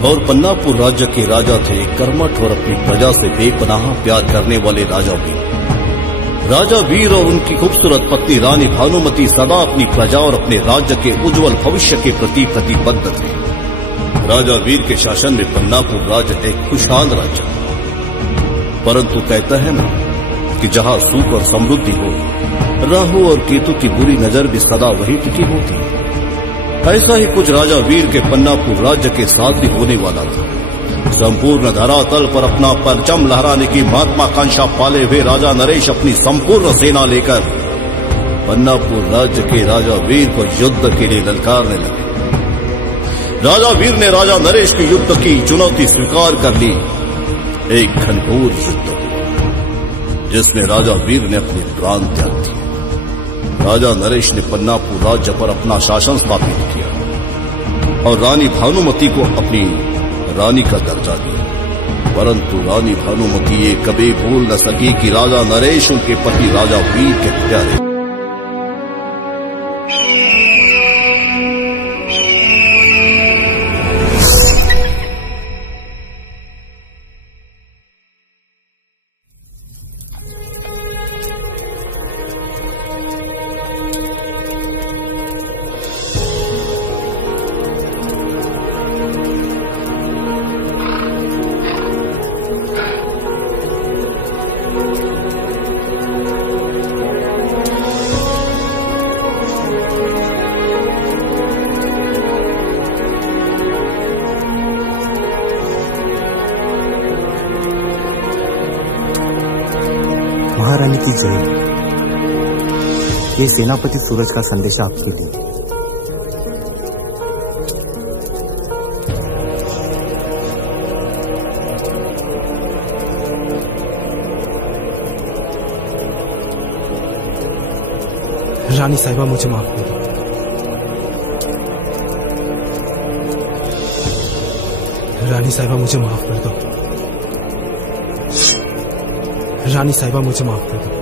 और पन्नापुर राज्य के राजा थे कर्मठ और अपनी प्रजा से बेपनाह प्यार करने वाले राजा वीर। राजा वीर और उनकी खूबसूरत पत्नी रानी भानुमति सदा अपनी प्रजा और अपने राज्य के उज्जवल भविष्य के प्रति प्रतिबद्ध थे। राजा वीर के शासन में पन्नापुर राज्य एक खुशहाल राज्य, परंतु कहता है ना कि जहां सुख और समृद्धि हो, राहु और केतु की बुरी नजर भी सदा वही टिकी होती है। ऐसा ही कुछ राजा वीर के पन्नापुर राज्य के साथ भी होने वाला था। संपूर्ण धरातल पर अपना परचम लहराने की महत्वाकांक्षा पाले हुए राजा नरेश अपनी संपूर्ण सेना लेकर पन्नापुर राज्य के राजा वीर को युद्ध के लिए ललकारने लगे। राजा वीर ने राजा नरेश की युद्ध की चुनौती स्वीकार कर ली। एक घनघोर युद्ध जिसमें राजा वीर ने अपने प्राण त्याग दिए। राजा नरेश ने पन्नापुर राज्य पर अपना शासन स्थापित किया और रानी भानुमति को अपनी रानी का दर्जा दिया, परंतु रानी भानुमति ये कभी भूल न सकी कि राजा नरेश उनके पति राजा वीर के प्यारे। महारानी की जय। ये सेनापति सूरज का संदेश आपके लिए। रानी साहिबा मुझे माफ कर दो। रानी साहिबा मुझे माफ कर दो। रानी साहिबा मुझे माफ कर दो।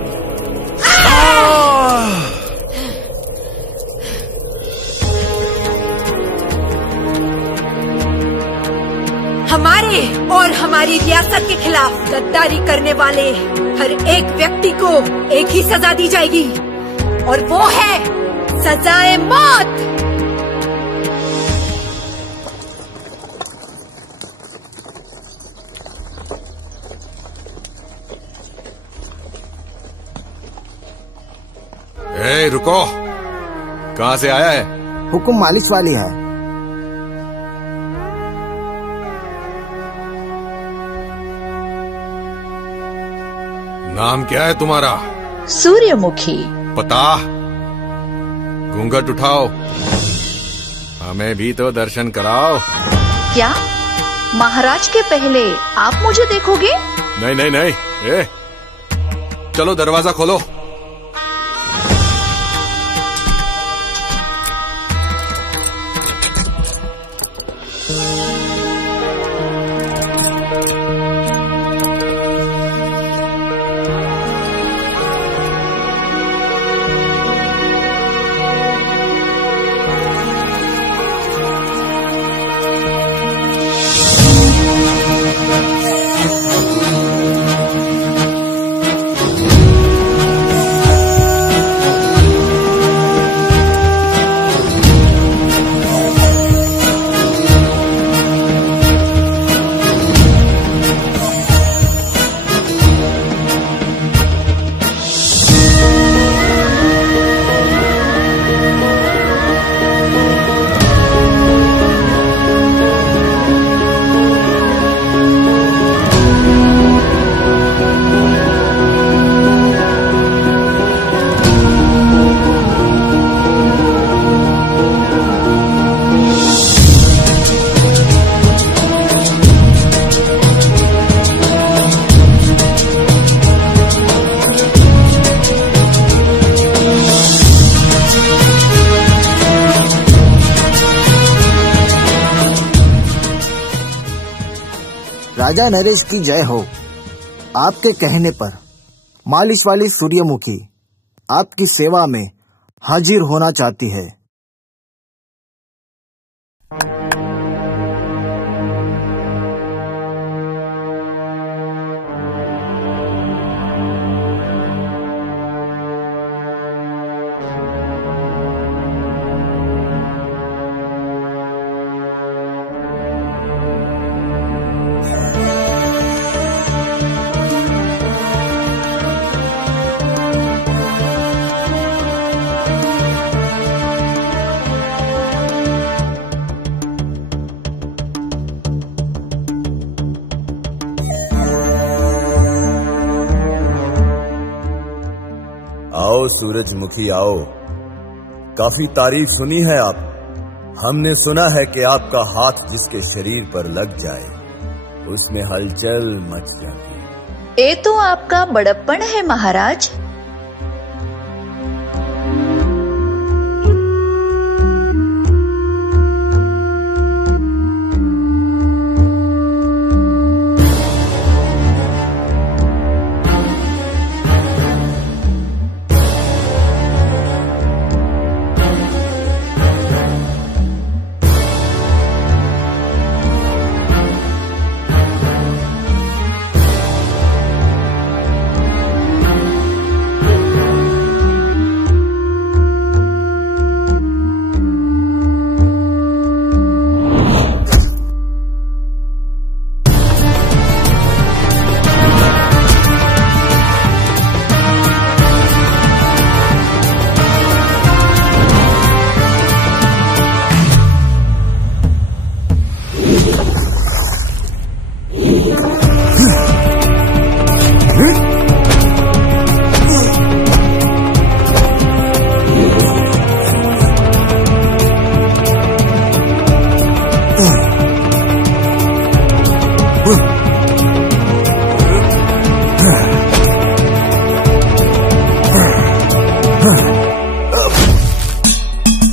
हमारे और हमारी रियासत के खिलाफ गद्दारी करने वाले हर एक व्यक्ति को एक ही सजा दी जाएगी और वो है सजाए मौत। ए, रुको। कहाँ से आया है? हुकुम मालिश वाली है। नाम क्या है तुम्हारा? सूर्यमुखी। पता? घूंघट उठाओ, हमें भी तो दर्शन कराओ। क्या महाराज के पहले आप मुझे देखोगे? नहीं नहीं नहीं। ए, चलो दरवाजा खोलो। राजा नरेश की जय हो। आपके कहने पर मालिश वाली सूर्यमुखी आपकी सेवा में हाजिर होना चाहती है। सूरजमुखी आओ। काफी तारीफ सुनी है आप। हमने सुना है कि आपका हाथ जिसके शरीर पर लग जाए उसमें हलचल मच जाती है। ये तो आपका बड़प्पन है महाराज।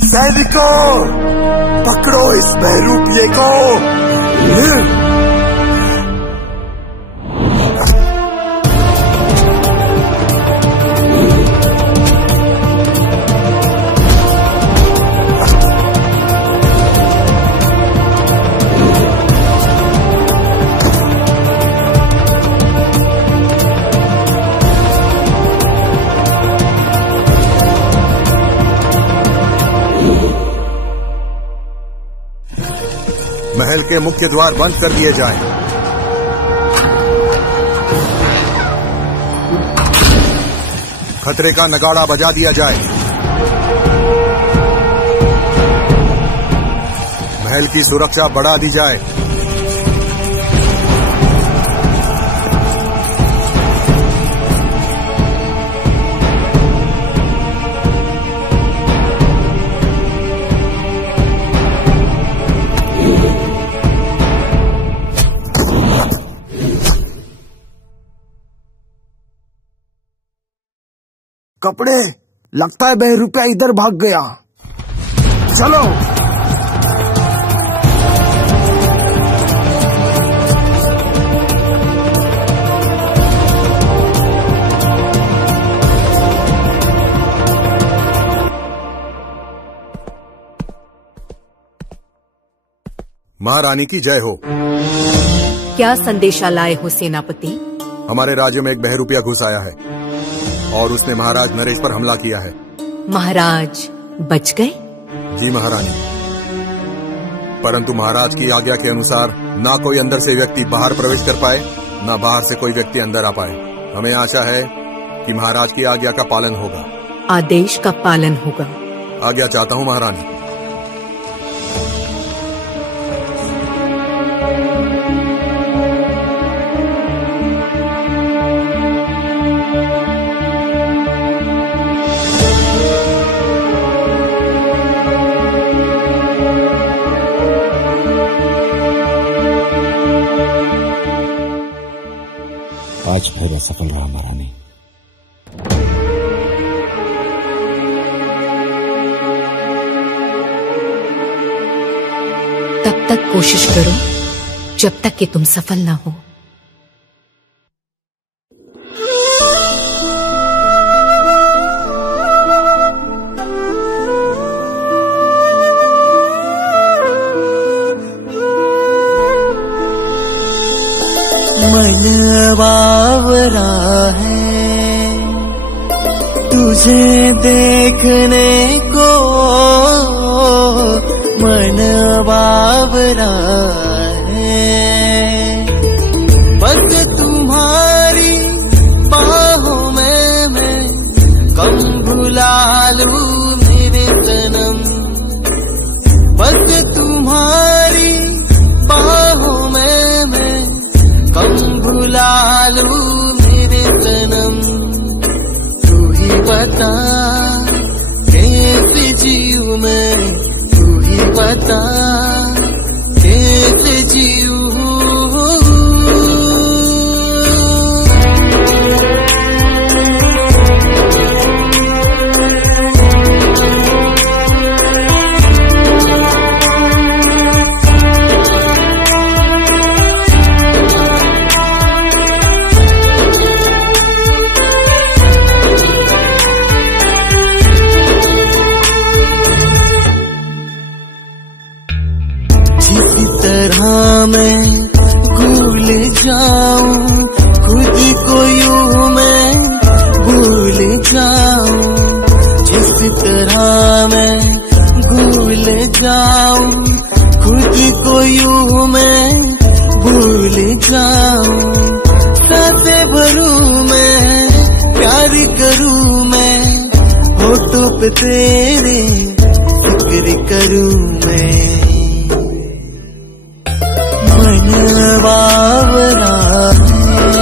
सैनिकों, पकड़ो इस बहरूपिये को। महल के मुख्य द्वार बंद कर दिए जाएं। खतरे का नगाड़ा बजा दिया जाए। महल की सुरक्षा बढ़ा दी जाए। कपड़े, लगता है बहरूपिया इधर भाग गया। चलो। महारानी की जय हो। क्या संदेशा लाए हो सेनापति? हमारे राज्य में एक बहरूपिया घुस आया है और उसने महाराज नरेश पर हमला किया है। महाराज बच गए? जी महारानी, परंतु महाराज की आज्ञा के अनुसार ना कोई अंदर से व्यक्ति बाहर प्रवेश कर पाए, ना बाहर से कोई व्यक्ति अंदर आ पाए। हमें आशा है कि महाराज की आज्ञा का पालन होगा। आदेश का पालन होगा। आज्ञा चाहता हूँ महारानी। आज फिर असफल रहा महारानी। तब तक कोशिश करो जब तक कि तुम सफल ना हो। मन बावरा है तुझे देखने को, मन बावरा है बस तुम्हारी बाहों में मैं कम भुला लूं मेरे सनम। बस तुम्हारी बाहों में मैं कम भुला लूं मेरे सनम। तू ही बता बता कैसे जीऊं। मैं भूल जाऊं खुद को यूं मैं भूल जाऊं, जिस तरह मैं भूल जाऊं खुद को यूं मैं भूल जाऊं। सांसें भरूं मैं प्यार करूं मैं होठों पे तेरे फिक्र करूं मैं। मन बावरा है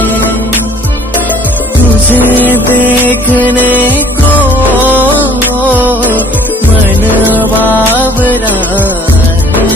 तुझे देखने को, मन बावरा है।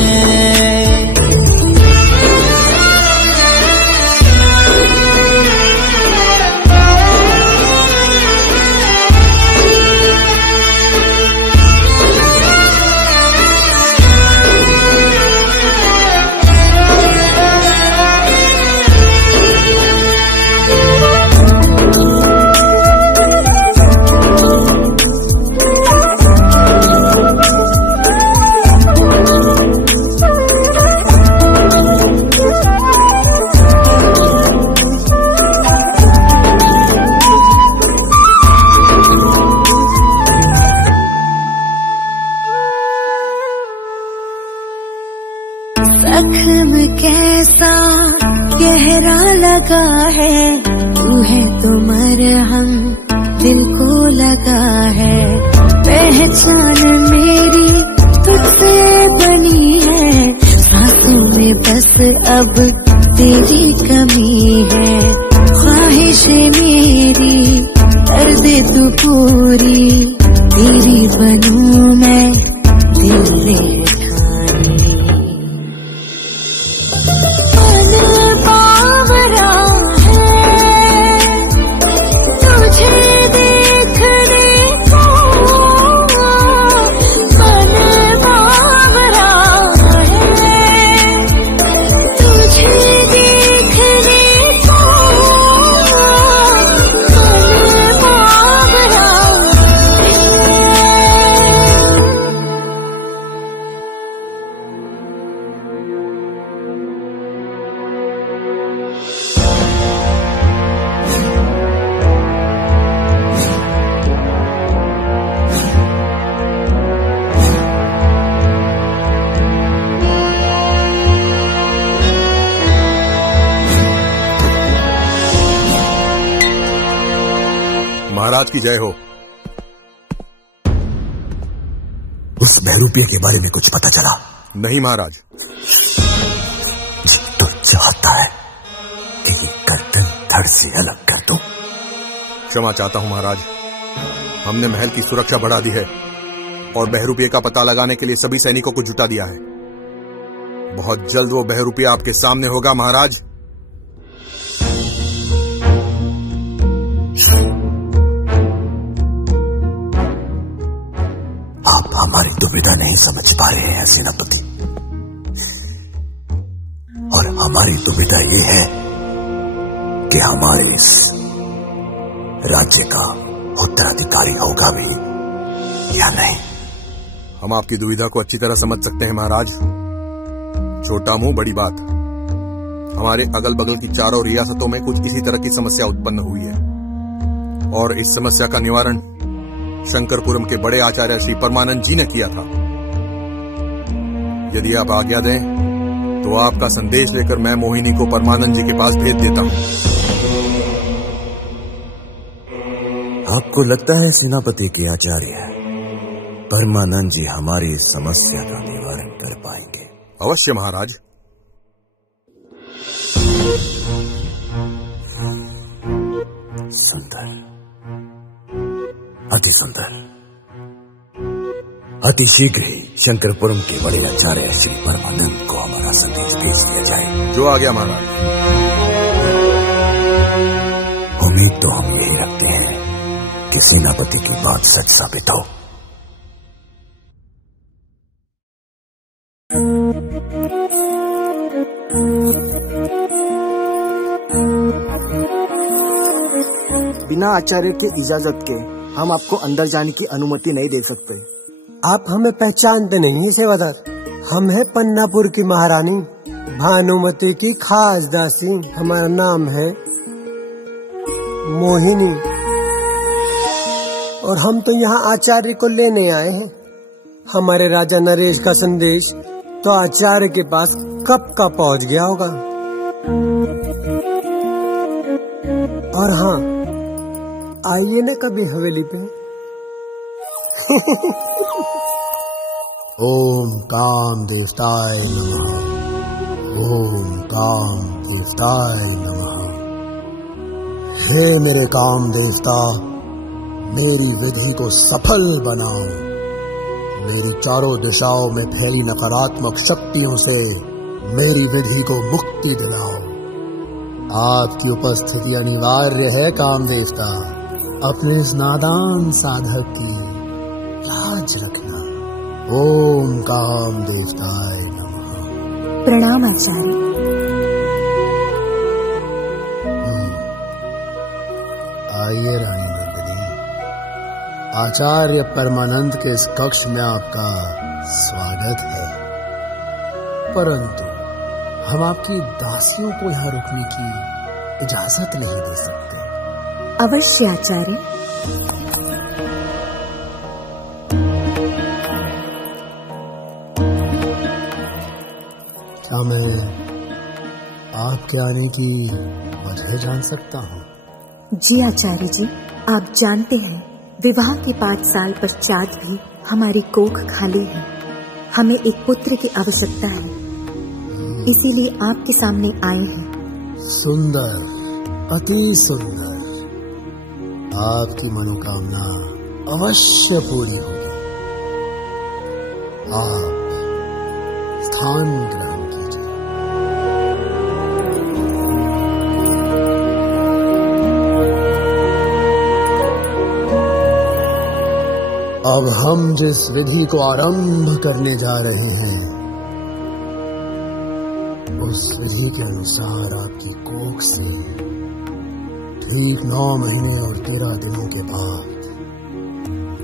जख्म कैसा गहरा लगा है, तू है तो मरहम दिल को लगा है। पहचान मेरी तुझसे बनी है, सांसों में बस अब तेरी कमी है। ख्वाहिश मेरी कर दे तू पूरी, तेरी बनूं मैं दिल में महाराज की जय हो। उस बहरूपिया के बारे में कुछ पता चला? नहीं महाराज। तो चाहता है कि ये गर्दन धड़ से अलग कर दूं। क्षमा चाहता हूं महाराज, हमने महल की सुरक्षा बढ़ा दी है और बहरूपिया का पता लगाने के लिए सभी सैनिकों को जुटा दिया है। बहुत जल्द वो बहरूपिया आपके सामने होगा महाराज। आप हमारी दुविधा नहीं समझ पा रहे हैं सेनापति, और हमारी दुविधा ये है कि हमारे इस राज्य का उत्तराधिकारी होगा भी या नहीं। हम आपकी दुविधा को अच्छी तरह समझ सकते हैं महाराज। छोटा मुंह बड़ी बात। हमारे अगल बगल की चारों रियासतों में कुछ इसी तरह की समस्या उत्पन्न हुई है, और इस समस्या का निवारण शंकरपुरम के बड़े आचार्य श्री परमानंद जी ने किया था। यदि आप आज्ञा दें तो आपका संदेश लेकर मैं मोहिनी को परमानंद जी के पास भेज देता हूं। आपको लगता है सेनापति के आचार्य परमानंद जी हमारी समस्या का निवारण कर पाएंगे? अवश्य महाराज। सुंदर, अति सुंदर। अति शीघ्र ही शंकरपुरम के बड़े आचार्य श्री परमानंद को हमारा संदेश भेज दिया जाए। जो आ गया महाराज। उम्मीद तो हम यही रखते हैं कि सेनापति की बात सच साबित हो। बिना आचार्य की इजाजत के हम आपको अंदर जाने की अनुमति नहीं दे सकते। आप हमें पहचानते नहीं हैं सेवादार। हम हैं पन्नापुर की महारानी भानुमति की खास दासी। हमारा नाम है मोहिनी और हम तो यहाँ आचार्य को लेने आए हैं। हमारे राजा नरेश का संदेश तो आचार्य के पास कब का पहुँच गया होगा। और हाँ, आइए न कभी हवेली पे। ओम काम देवताय नमः। ओम काम देवताय नमः। हे मेरे काम देवता, मेरी विधि को सफल बनाओ। मेरी चारों दिशाओं में फैली नकारात्मक शक्तियों से मेरी विधि को मुक्ति दिलाओ। आपकी उपस्थिति अनिवार्य है काम देवता। अपने इस नादान साधक की लाज रखना। ओम काम देवताय नमः। प्रणाम आचार्य। आइए रानी नंदिनी, आचार्य परमानंद के इस कक्ष में आपका स्वागत है। परंतु हम आपकी दासियों को यहाँ रुकने की इजाजत नहीं दे सकते। अवश्य आचार्य। क्या मैं आपके आने की वजह जान सकता हूँ? जी आचार्य जी, आप जानते हैं विवाह के 5 साल पश्चात भी हमारी कोख खाली है। हमें एक पुत्र की आवश्यकता है, इसीलिए आपके सामने आए हैं। सुंदर, अति सुंदर। आपकी मनोकामना अवश्य पूरी होगी। आप स्थान ग्रहण कीजिए। अब हम जिस विधि को आरंभ करने जा रहे हैं, उस विधि के अनुसार आपकी कोख से ठीक 9 महीने और 13 दिनों के बाद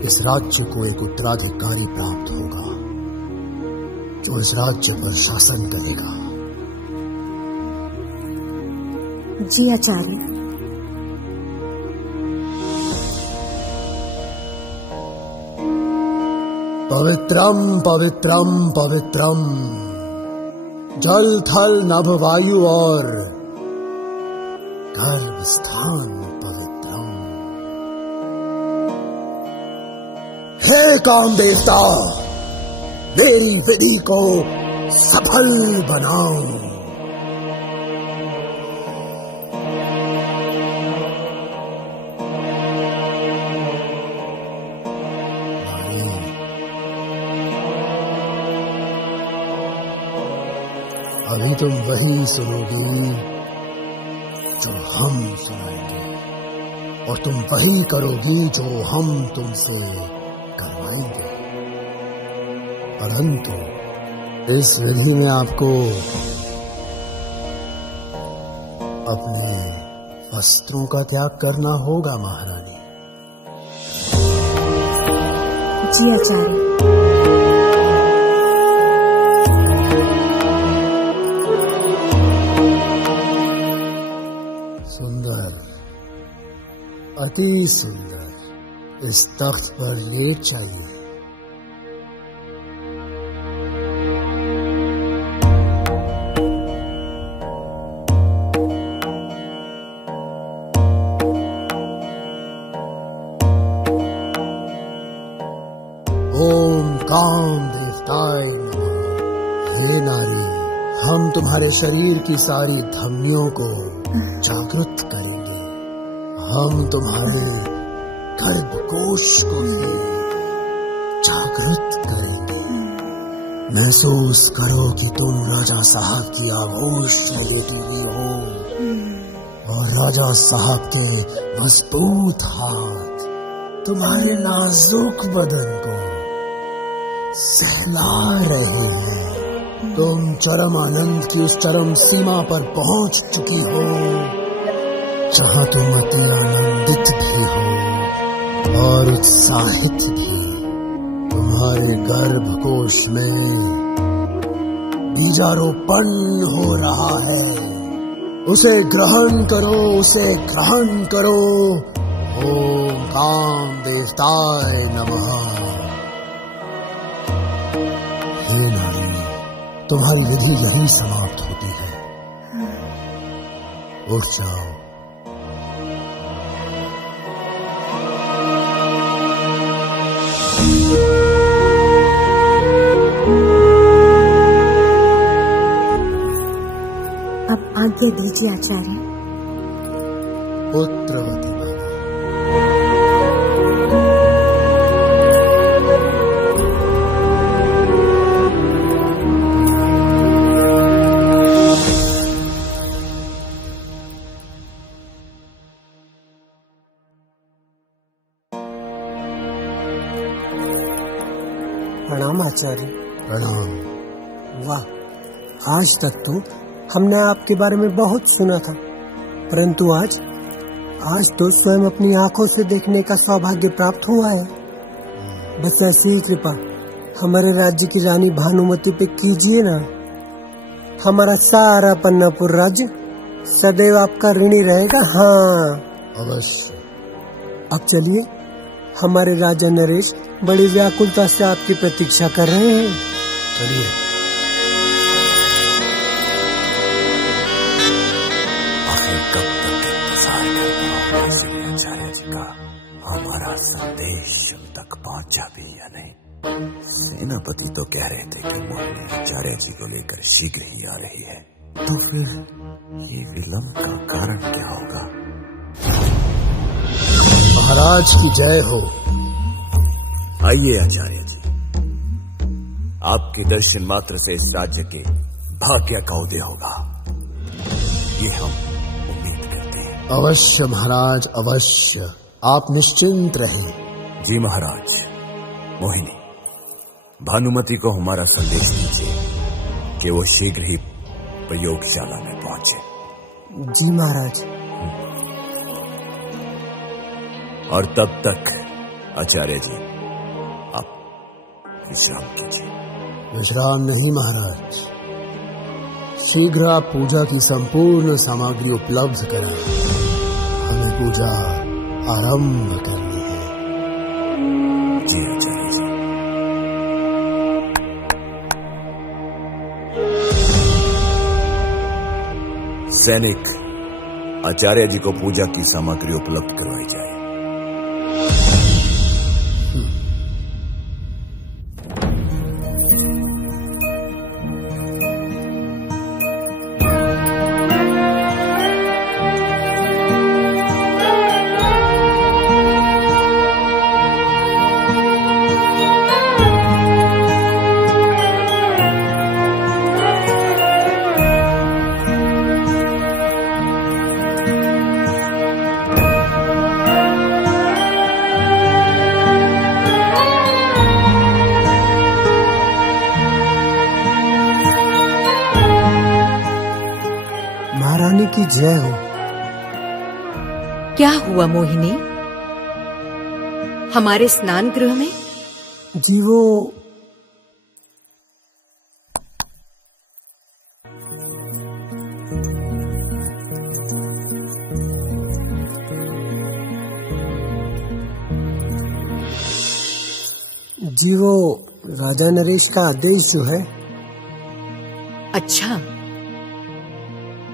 इस राज्य को एक उत्तराधिकारी प्राप्त होगा, जो इस राज्य पर शासन करेगा। जी आचार्य। पवित्रम पवित्रम पवित्रम, जल थल नभ वायु और गर्भ स्थान पवित्रम। हे काम देवता, मेरी विधि को सफल बनाओ। अभी तुम वही सुनोगी जो हम सुनाएंगे, और तुम वही करोगी जो हम तुमसे करवाएंगे। परंतु इस विधि में आपको अपने वस्त्रों का त्याग करना होगा महारानी। जी आचार्य। अति सुंदर, इस तख्त पर लेट जाइए। ओम काम देवताय नमः। हे नारी, हम तुम्हारे शरीर की सारी धमनियों को जागृत करेंगे। हम तुम्हारे गर्भकोश को भी जागृत करेंगे। महसूस करो कि तुम राजा साहब की आगोश में लेटी हुई हो और राजा साहब के मजबूत हाथ तुम्हारे नाजुक बदन को सहला रहे हैं। तुम चरम आनंद की उस चरम सीमा पर पहुंच चुकी हो जहां तुम अति आनंदित भी हो और उत्साहित भी। तुम्हारे गर्भकोश में बीजारोपण हो रहा है। उसे ग्रहण करो, उसे ग्रहण करो। ओम काम देवताय नमः। हे नारी, तुम्हारी विधि यही समाप्त होती है। उठ जाओ। अब आज्ञा दीजिए आचार्य। पुत्रवती प्रणाम आचार्य। प्रणाम। वाह, आज तक तो हमने आपके बारे में बहुत सुना था, परंतु आज तो स्वयं अपनी आंखों से देखने का सौभाग्य प्राप्त हुआ है। बस ऐसी ही कृपा हमारे राज्य की रानी भानुमति पे कीजिए ना। हमारा सारा पन्नापुर राज्य सदैव आपका ऋणी रहेगा। हाँ अवश्य। अब चलिए, हमारे राजा नरेश बड़ी व्याकुलता से आपकी प्रतीक्षा कर रहे हैं। चलिए। आखिर कब तक इंतजार कर पाओगे इसलिए आचार्य जी का हमारा संदेश उन तक पहुंचा भी या नहीं? सेनापति तो कह रहे थे कि मोहिनी आचार्य जी को लेकर शीघ्र ही आ रही है, तो फिर ये विलंब का कारण क्या होगा? महाराज की जय हो। आइए आचार्य जी, आपके दर्शन मात्र से इस राज्य के भाग्य का उदय होगा, ये हम उम्मीद करते हैं। अवश्य महाराज, अवश्य। आप निश्चिंत रहें। जी महाराज। मोहिनी, भानुमति को हमारा संदेश दीजिए कि वो शीघ्र ही प्रयोगशाला में पहुंचे। जी महाराज। और तब तक आचार्य जी आप विश्राम कीजिए। विश्राम नहीं महाराज, शीघ्र आप पूजा की संपूर्ण सामग्री उपलब्ध कराएं। हमें पूजा आरंभ करनी है। जी आचार्य जी। सैनिक, आचार्य जी को पूजा की सामग्री उपलब्ध करवाई जाए। महारानी की जय हो। क्या हुआ मोहिनी? हमारे स्नान गृह में? जी वो राजा नरेश का आदेश जो है। अच्छा,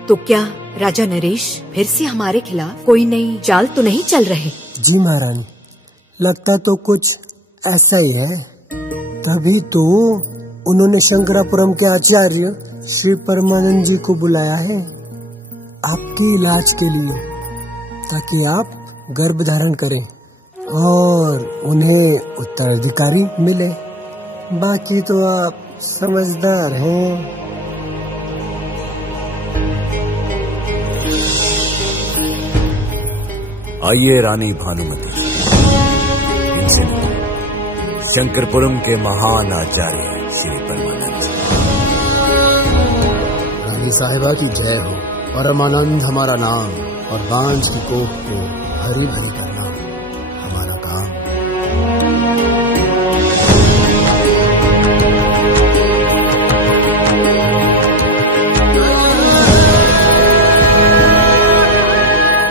तो क्या राजा नरेश फिर से हमारे खिलाफ कोई नई चाल तो नहीं चल रहे? जी महारानी, लगता तो कुछ ऐसा ही है। तभी तो उन्होंने शंकरापुरम के आचार्य श्री परमानंद जी को बुलाया है आपके इलाज के लिए, ताकि आप गर्भ धारण करें और उन्हें उत्तराधिकारी मिले। बाकी तो आप समझदार हैं। आइए रानी भानुमती, इनसे शंकरपुरम के महान आचार्य श्री परमानंद जी। रानी साहिबा की जय हो। परमानंद हमारा नाम और बांझ की कोख को हरी भरी करना हमारा काम।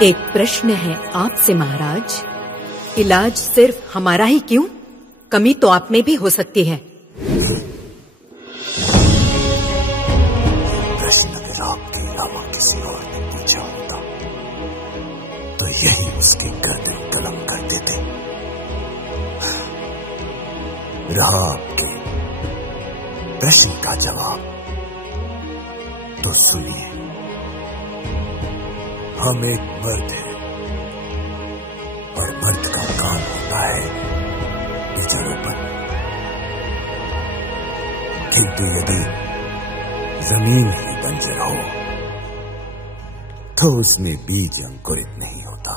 एक प्रश्न है आपसे महाराज, इलाज सिर्फ हमारा ही क्यों? कमी तो आप में भी हो सकती है। प्रश्न अगर आपके अलावा किसी और ने पूछा होता तो यही उसकी गर्दन कलम कर देते। रहा आपके प्रश्न का जवाब तो सुनिए। हम एक मर्द हैं और मर्द का काम होता है बीजारोपण। किंतु यदि जमीन ही बंजर हो तो उसमें बीज अंकुरित नहीं होता।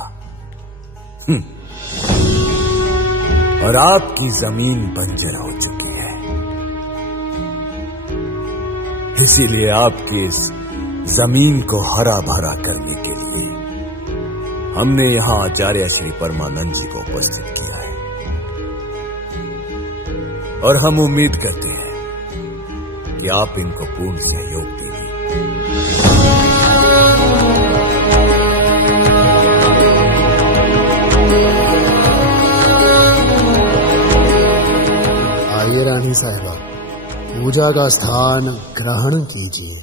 और आपकी जमीन बंजर हो चुकी है, इसीलिए आपकी इस जमीन को हरा भरा करने के लिए हमने यहां आचार्य श्री परमानंद जी को उपस्थित किया है। और हम उम्मीद करते हैं कि आप इनको पूर्ण सहयोग देंगे। आइए रानी साहिबा, पूजा का स्थान ग्रहण कीजिए।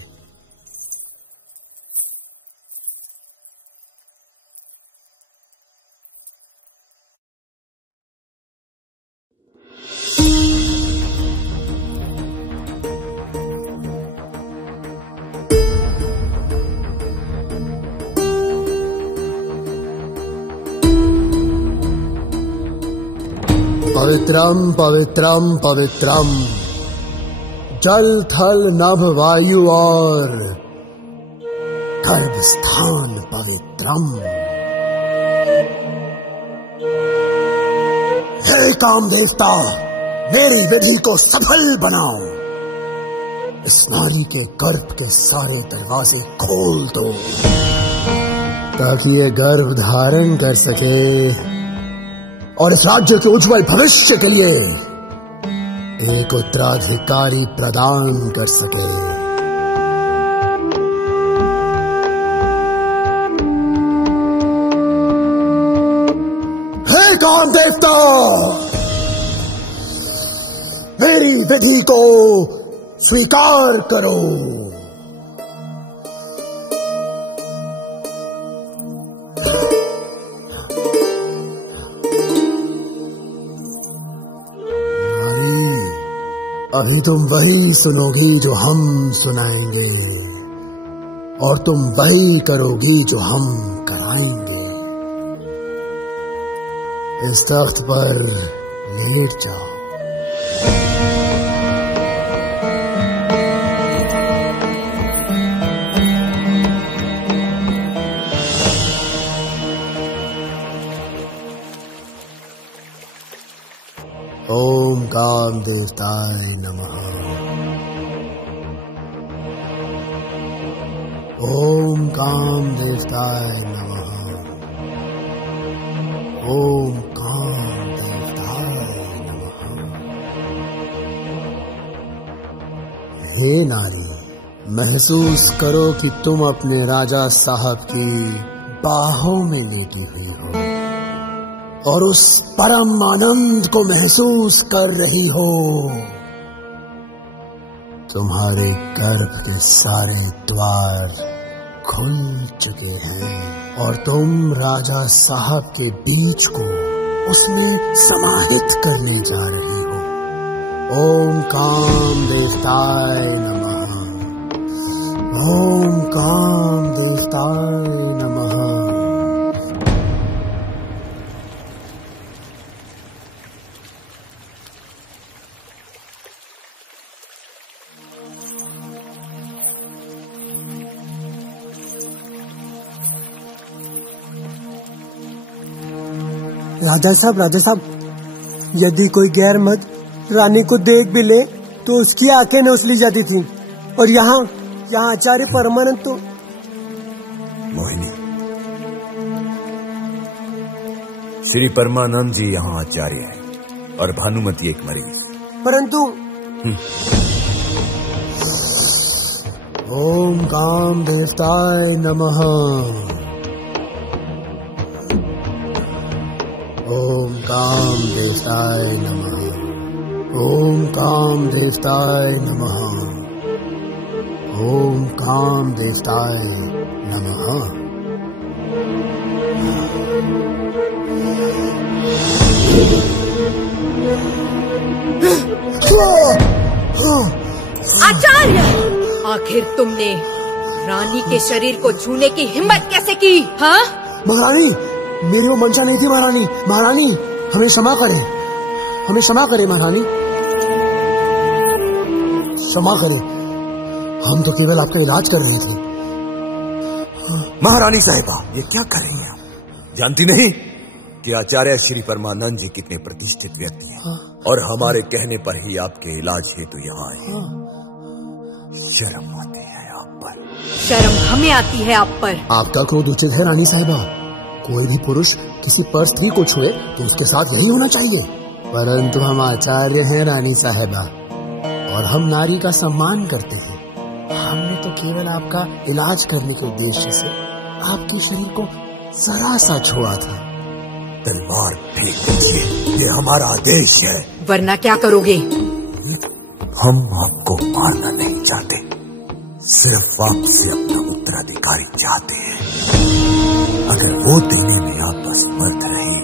पवित्रम पवित्रम पवित्रम, जल थल नभ वायु और गर्भ स्थान पवित्रम। हे काम देवता, मेरी विधि को सफल बनाओ। इस नारी के गर्भ के सारे दरवाजे खोल दो ताकि ये गर्भ धारण कर सके और इस राज्य के उज्जवल भविष्य के लिए एक उत्तराधिकारी प्रदान कर सके। हे काम देवता, मेरी विधि को स्वीकार करो। अभी तुम वही सुनोगी जो हम सुनाएंगे और तुम वही करोगी जो हम कराएंगे। इस तख्त पर लेट जाओ। ओम काम देवताय नमः। ओम काम देवताय नमः। ओम काम देवताय नमः। हे नारी, महसूस करो कि तुम अपने राजा साहब की बाहों में लेटी हुई हो और उस परम आनंद को महसूस कर रही हो। तुम्हारे गर्भ के सारे द्वार खुल चुके हैं और तुम राजा साहब के बीज को उसमें समाहित करने जा रही हो। ओम काम देवताय नमः। ओम काम देवताय नमः। राजा साहब, यदि कोई गैर मर्द रानी को देख भी ले तो उसकी आंखें नोच ली जाती थी, और यहाँ आचार्य परमानंद तो। मोहिनी, श्री परमानंद जी यहाँ आचार्य हैं और भानुमति एक मरीज। परंतु ओम काम देवताय नमः। ओम काम देवताय नमः। ओम काम देवताय नमः। ओम काम देवताय नमः। आचार्य, आखिर तुमने रानी के शरीर को छूने की हिम्मत कैसे की? हाँ महारानी, मेरी वो मंशा नहीं थी। महारानी हमें क्षमा करें, हमें क्षमा करें महारानी, क्षमा करें। हम तो केवल आपका इलाज कर रहे थे। महारानी साहिबा, ये क्या कर रही हैं आप? जानती नहीं कि आचार्य श्री परमानंद जी कितने प्रतिष्ठित व्यक्ति हैं और हमारे कहने पर ही आपके इलाज हेतु यहाँ आए हैं। शर्म आती है आप पर। शर्म हमें आती है आप पर। आपका क्रोध उचित है रानी साहिबा। कोई भी पुरुष किसी पर स्त्री को छुए तो उसके साथ यही होना चाहिए, परंतु हम आचार्य हैं रानी साहिबा, और हम नारी का सम्मान करते हैं। हमने तो केवल आपका इलाज करने के उद्देश्य से आपके शरीर को जरा सा छुआ था। तलवार फेंक दीजिए, ये हमारा आदेश है। वरना क्या करोगे? हम आपको मारना नहीं चाहते, सिर्फ आपसे अपना उत्तराधिकारी चाहते हैं। अगर वो देने में आप असमर्थ रहे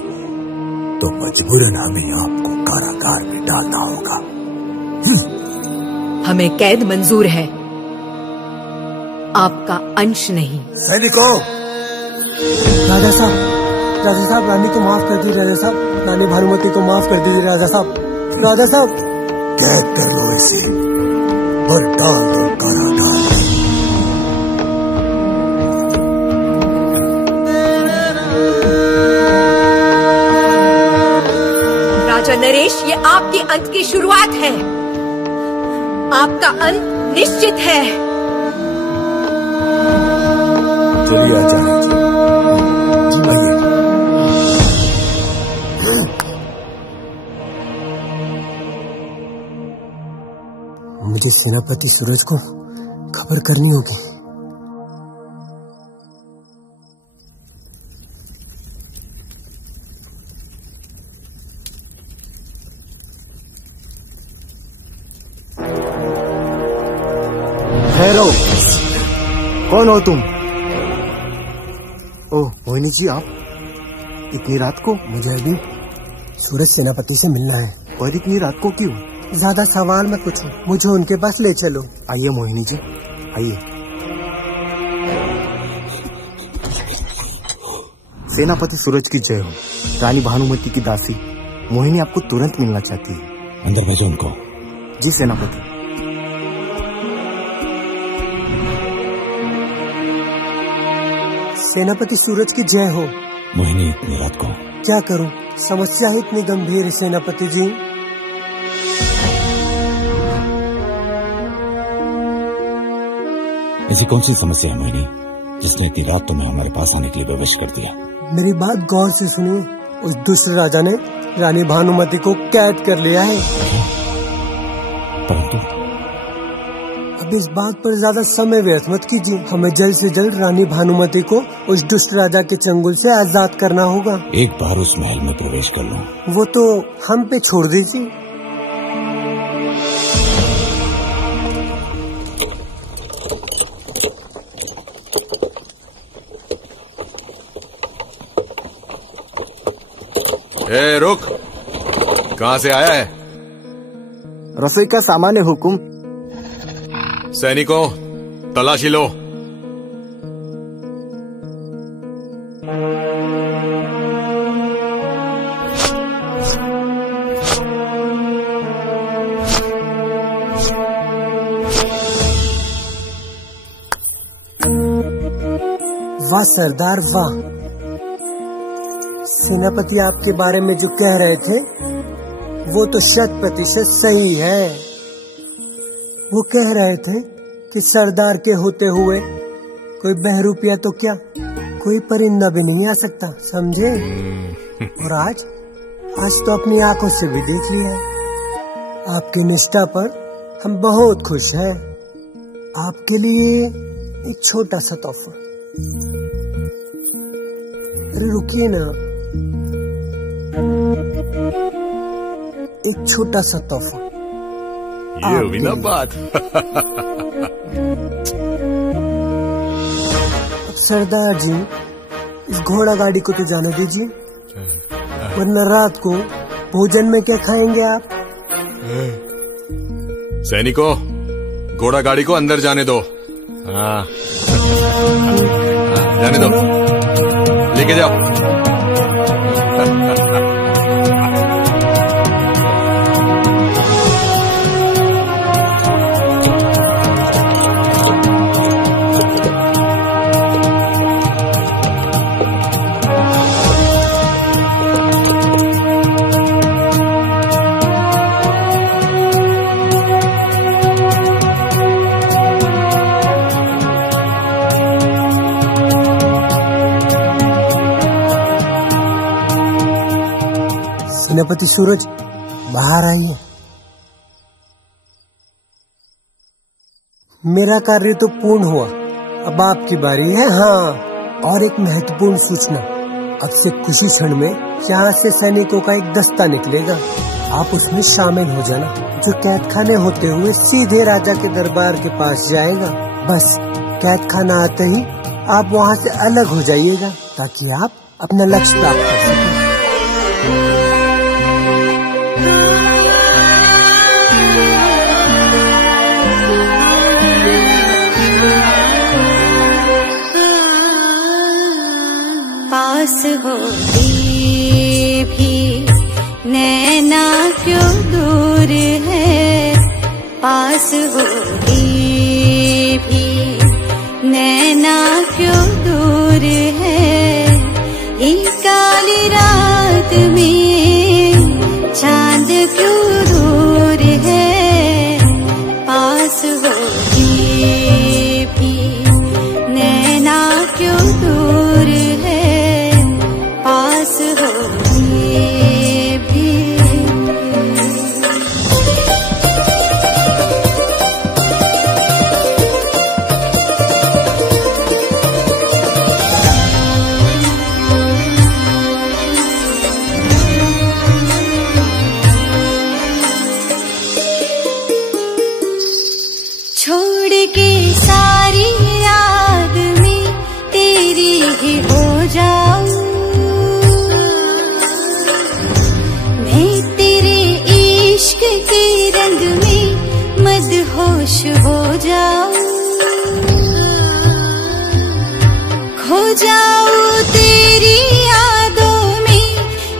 तो मजबूरन हमें आपको कारागार में डालना होगा। हमें कैद मंजूर है, आपका अंश नहीं। सैनिकों, राजा साहब, रानी को माफ कर दीजिए। राजा साहब, रानी भानुमति को माफ कर दीजिए। राजा साहब, कैद कर लो इसे और डाल दो कारागार में। राजा नरेश, ये आपके अंत की शुरुआत है, आपका अंत निश्चित है। चलिए आचार्य जी, आइए। मुझे सेनापति सूरज को खबर करनी होगी। ठहरो, कौन हो तुम? ओह मोहिनी जी, आप इतनी रात को? मुझे अभी सूरज सेनापति से मिलना है। पर इतनी रात को क्यों? ज्यादा सवाल मत पूछो, मुझे उनके पास ले चलो। आइए मोहिनी जी, आइए। सेनापति सूरज की जय हो। रानी भानुमति की दासी मोहिनी आपको तुरंत मिलना चाहती है। अंदर भेजो उनको। जी सेनापति। सेनापति सूरज की जय हो। मोहिनी इतनी रात को? क्या करूं, समस्या ही इतनी गंभीर है सेनापति जी। ऐसी कौन सी समस्या है मोहिनी जिसने इतनी रात तुम्हें हमारे पास आने के लिए विवश कर दिया? मेरी बात गौर से सुनिए। उस दुष्ट राजा ने रानी भानुमति को कैद कर लिया है। परंतु अब इस बात पर ज्यादा समय व्यर्थ मत कीजिए। हमें जल्द से जल्द रानी भानुमति को उस दुष्ट राजा के चंगुल से आजाद करना होगा। एक बार उस महल में प्रवेश कर लूं। वो तो हम पे छोड़ दीजिए। ए, रुक। कहाँ से आया है? रसोई का सामान है हुकुम। सैनिकों, तलाशी लो। वाह सरदार वाह, सेनापति आपके बारे में जो कह रहे थे वो तो 100% सही है। वो कह रहे थे कि सरदार के होते हुए कोई बहरूपिया तो क्या कोई परिंदा भी नहीं आ सकता, समझे? और आज तो अपनी आंखों से भी देख लिया। आपकी निष्ठा पर हम बहुत खुश हैं। आपके लिए एक छोटा सा तोहफा। अरे रुकिए ना, एक छोटा सा तोहफा। ये हुई ना बात। सरदार जी, इस घोड़ा गाड़ी को तो जाने दीजिए, वरना रात को भोजन में क्या खाएंगे आप? सैनिकों, घोड़ा गाड़ी को अंदर जाने दो। हाँ, जाने दो, लेके जाओ। सेनापति सूरज, बाहर आइए। मेरा कार्य तो पूर्ण हुआ, अब आपकी बारी है। हाँ, और एक महत्वपूर्ण सूचना, अब से कुछ ही क्षण में यहाँ से सैनिकों का एक दस्ता निकलेगा। आप उसमें शामिल हो जाना, जो कैद खाने होते हुए सीधे राजा के दरबार के पास जाएगा। बस कैद खाना आते ही आप वहाँ से अलग हो जाइएगा, ताकि आप अपना लक्ष्य प्राप्त कर सकें। पास होती भी नैना क्यों दूर है, पास होती भी नैना क्यों दूर है, एक काली रात में चांद क्यों दूर है, पास होती भी नैना क्यों दूर है, पास होती भी। छोड़ के सारी याद में तेरी ही हो जाऊं, मैं तेरे इश्क के रंग में मदहोश हो जाऊं, खो जाऊं तेरी यादों में,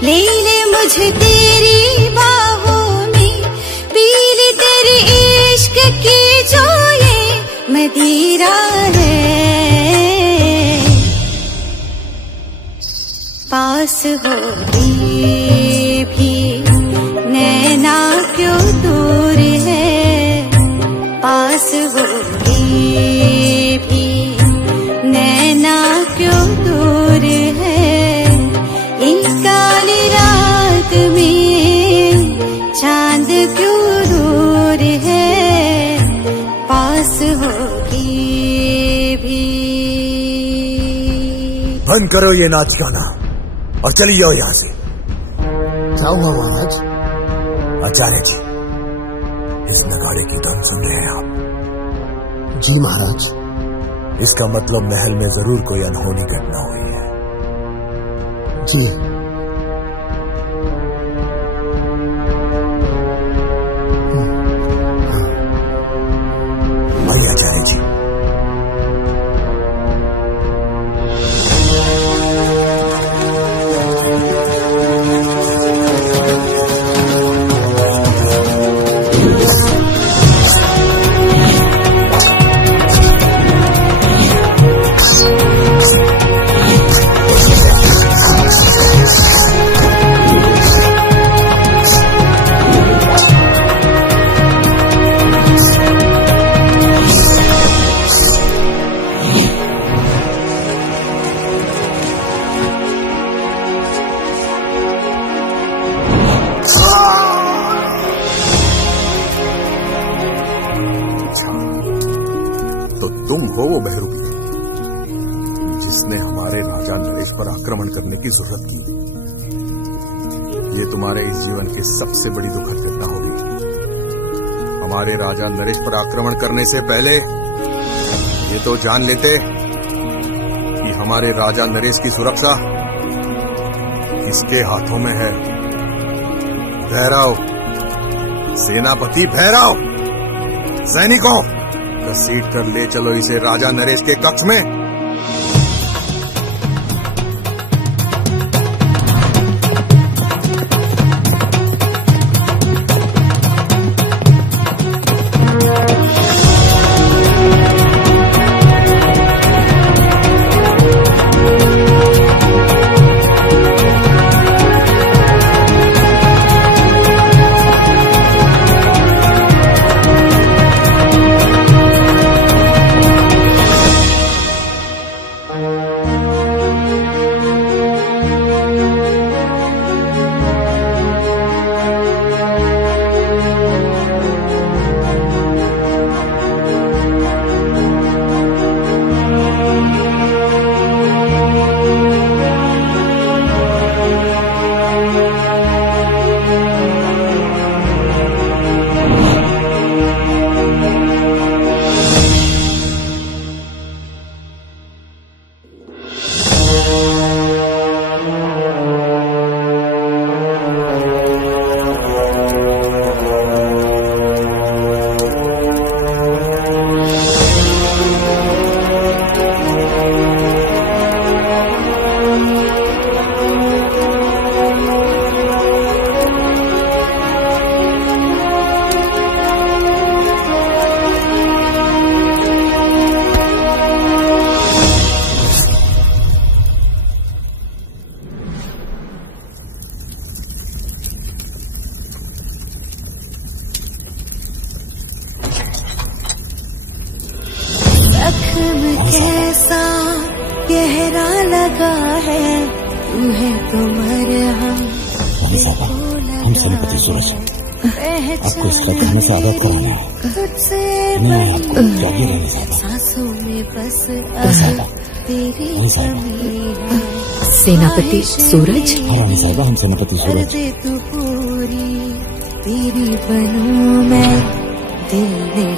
ले ले मुझे तेरी बाहों में, पी ले तेरे इश्क की जो ये मदिरा है, पास होती भी नैना क्यों दूर है, पास होती भी नैना क्यों दूर है, एक काली रात में चांद क्यों दूर है, पास होगी भी। बंद करो ये नाच गाना और चली जाओ यहाँ से। क्या हुआ महाराज? आचार्य जी, इस नगाड़े की धुन सुन रहे हैं आप? जी महाराज। इसका मतलब महल में जरूर कोई अनहोनी घटना हुई है। जी। आइए आचार्य जी। किसने हमारे राजा नरेश पर आक्रमण करने की जरूरत की? ये तुम्हारे इस जीवन की सबसे बड़ी दुखद घटना होगी। हमारे राजा नरेश पर आक्रमण करने से पहले ये तो जान लेते कि हमारे राजा नरेश की सुरक्षा किसके हाथों में है। भैरव, सेनापति भैरव, सैनिकों, घसीट कर ले चलो इसे राजा नरेश के कक्ष में। कैसा गहरा लगा है तुम्हें तुम्हारे हम सेनापति सूरज, आपको इस करने से आजाद कराना है। मैं आपको जागी रहने साहबा। सांसों में बस अब तेरी कमी है। सेनापति सूरज? रानी साहबा, हम सेनापति सूरज। तू पूरी तेरी बनूं मैं दिल ने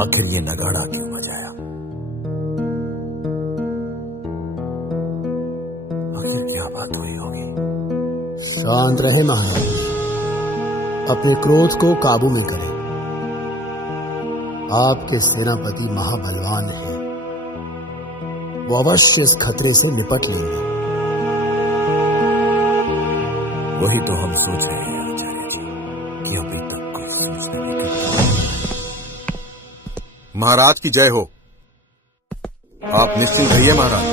आखिर ये नगाड़ा क्यों बजाया? आखिर क्या बात हुई होगी? शांत रहे महाराज, अपने क्रोध को काबू में करें। आपके सेनापति महाबलवान हैं, वो अवश्य इस खतरे से निपट लेंगे। वही तो हम सोच रहे हैं आचार्य जी कि अभी तक कोई फैसला नहीं कर। महाराज की जय हो। आप निश्चिंत रहिए महाराज,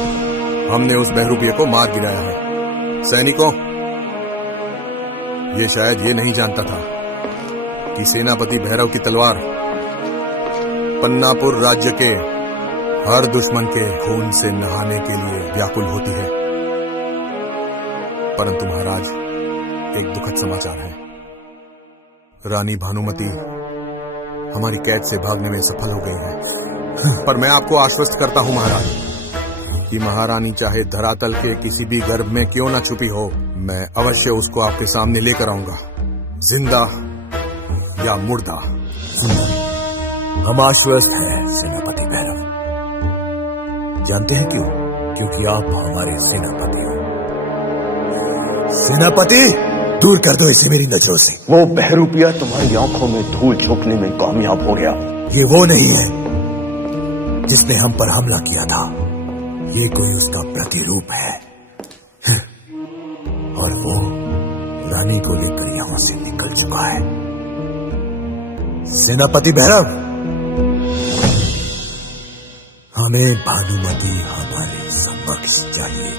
हमने उस बहरूपिये को मार गिराया है। सैनिकों, ये शायद ये नहीं जानता था कि सेनापति भैरव की तलवार पन्नापुर राज्य के हर दुश्मन के खून से नहाने के लिए व्याकुल होती है। परंतु महाराज, एक दुखद समाचार है। रानी भानुमति हमारी कैद से भागने में सफल हो गई है। पर मैं आपको आश्वस्त करता हूं महाराज कि महारानी चाहे धरातल के किसी भी गर्भ में क्यों न छुपी हो, मैं अवश्य उसको आपके सामने लेकर आऊंगा, जिंदा या मुर्दा। हम आश्वस्त हैं सेनापति भैरव। जानते हैं क्यों? क्योंकि आप हमारे सेनापति हो। सेनापति, दूर कर दो इसे मेरी नजरों से। वो बहरूपिया तुम्हारी आंखों में धूल झोंकने में कामयाब हो गया। ये वो नहीं है जिसने हम पर हमला किया था, ये कोई उसका प्रतिरूप है। और वो रानी को लेकर यहां से निकल चुका है। सेनापति भैरव, हमें भानुमति हमारे समक्ष चाहिए,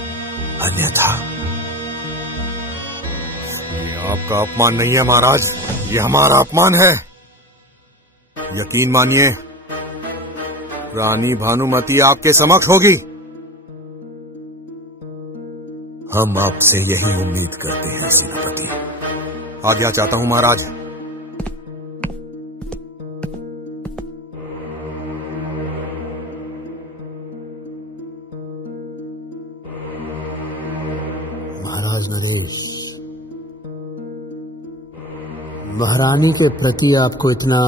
अन्यथा। ये आपका अपमान नहीं है महाराज, ये हमारा अपमान है। यकीन मानिए, रानी भानुमति आपके समक्ष होगी। हम आपसे यही उम्मीद करते हैं सेनापति। आज्ञा चाहता हूं महाराज। महाराज नरेश, महारानी के प्रति आपको इतना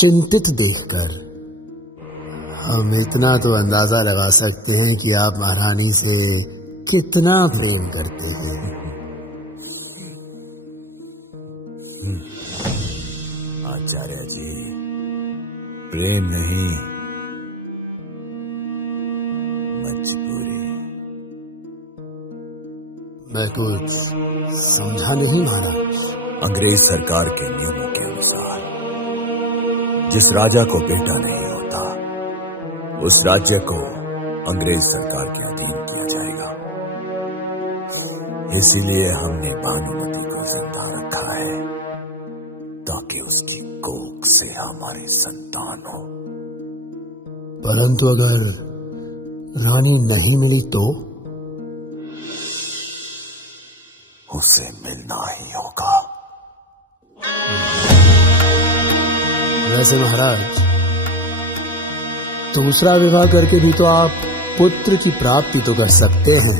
चिंतित देखकर हम इतना तो अंदाजा लगा सकते हैं कि आप महारानी से कितना प्रेम करते हैं। आचार्य जी, प्रेम नहीं, मजबूरी। मैं कुछ समझा नहीं महाराज। अंग्रेज सरकार के नियमों के अनुसार जिस राजा को बेटा नहीं होता, उस राज्य को अंग्रेज सरकार के अधीन किया जाएगा। इसीलिए हमने भानुमति को जिंदा रखा है, ताकि उसकी कोख से हमारी संतान हो। परंतु अगर रानी नहीं मिली तो? उसे मिलना ही होगा। वैसे महाराज, दूसरा विवाह करके भी तो आप पुत्र की प्राप्ति तो कर सकते हैं।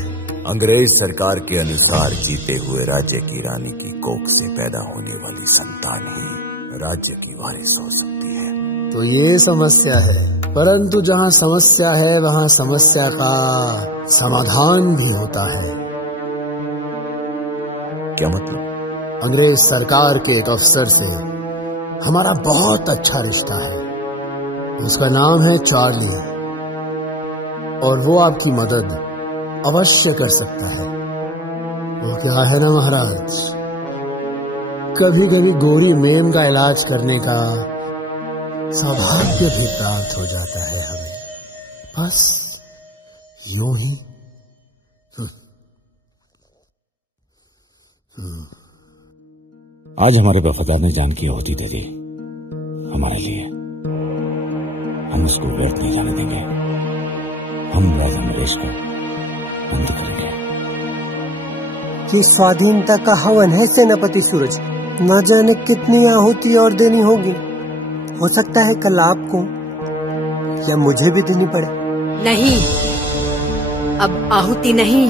अंग्रेज सरकार के अनुसार जीते हुए राज्य की रानी की कोख से पैदा होने वाली संतान ही राज्य की वारिस हो सकती है। तो ये समस्या है, परंतु जहाँ समस्या है वहाँ समस्या का समाधान भी होता है। क्या मतलब? अंग्रेज सरकार के एक अफसर से हमारा बहुत अच्छा रिश्ता है। उसका नाम है चार्ली, और वो आपकी मदद अवश्य कर सकता है। वो क्या है ना महाराज, कभी कभी गोरी मेम का इलाज करने का सौभाग्य भी प्राप्त हो जाता है हमें, बस यूं ही। आज हमारे वफादार ने जान की आहुति दे दी हमारे लिए। हम उसको व्यर्थ नहीं जाने देंगे। हम राजा नरेश को अंत करेंगे। ये स्वाधीनता का हवन है सेनापति सूरज, न जाने कितनी आहुति और देनी होगी। हो सकता है कल आपको या मुझे भी देनी पड़े। नहीं, अब आहुति नहीं,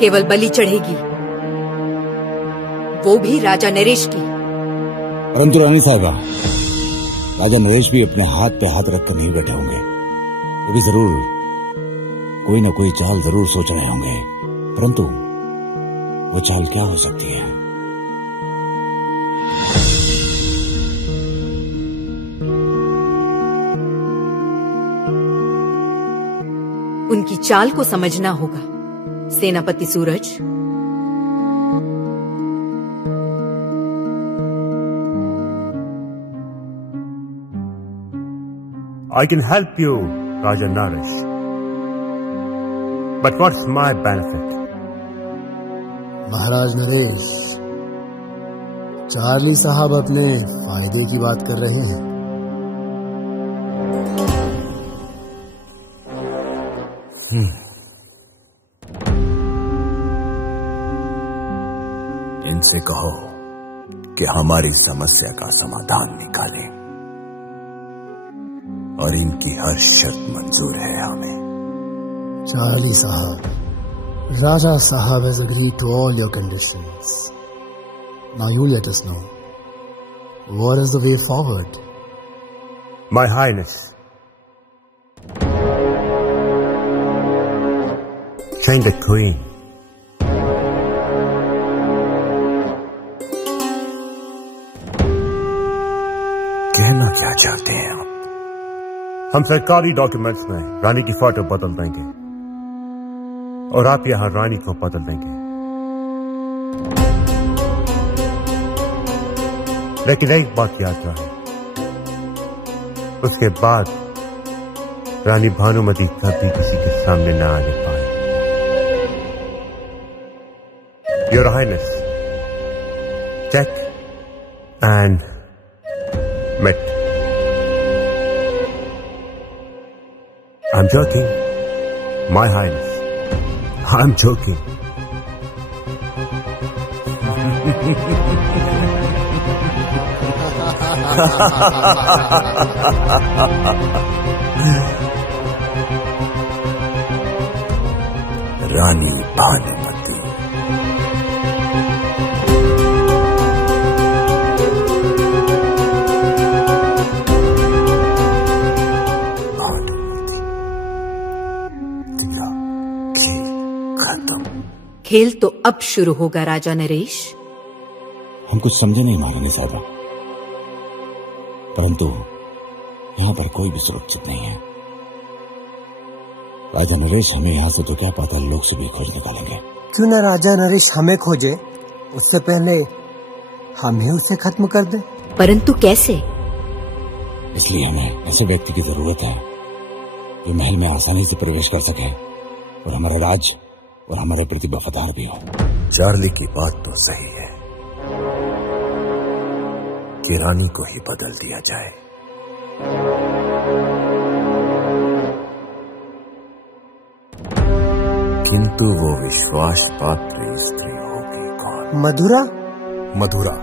केवल बलि चढ़ेगी, वो भी राजा नरेश की। परंतु रानी साहिबा, राजा नरेश भी अपने हाथ पे हाथ रखकर नहीं बैठे होंगे। वो भी जरूर कोई न कोई चाल जरूर सोच रहे होंगे, परंतु वो चाल क्या हो सकती है? उनकी चाल को समझना होगा सेनापति सूरज। I can help you, Raja Naresh. But what's my benefit? Maharaj Naresh, Charlie साहब अपने फायदे की बात कर रहे हैं। इनसे कहो कि हमारी समस्या का समाधान निकालें, और इनकी हर शर्त मंजूर है हमें। चार्ली साहब, राजा साहब has agreed to all your conditions. Now you let us know, what is the way forward? My Highness, train the Queen. कहना क्या चाहते हैं आप? हम सरकारी डॉक्यूमेंट्स में रानी की फोटो बदल देंगे और आप यहां रानी को बदल देंगे, लेकिन एक बात याद रहे, उसके बाद रानी भानुमति कभी किसी के सामने न आने पाए। Your highness, check and mate. I'm joking, My Highness. I'm joking. Rani Bhanumati. खेल तो अब शुरू होगा राजा नरेश। हम कुछ समझे नहीं महारानी साहबा, परंतु यहाँ पर कोई भी सुरक्षित नहीं है। राजा नरेश हमें यहाँ से तो क्या पता लोग से भी खोज निकालेंगे। क्यों न राजा नरेश हमें खोजे, उससे पहले हम ही उसे खत्म कर दें। परंतु कैसे? इसलिए हमें ऐसे व्यक्ति की जरूरत है जो महल में आसानी से प्रवेश कर सके और हमारा राज और हमारे प्रति वफादार भी हो। चार्ली की बात तो सही है कि रानी को ही बदल दिया जाए। किंतु वो विश्वास पात्र स्त्री होगी कौन? मधुरा। मधुरा।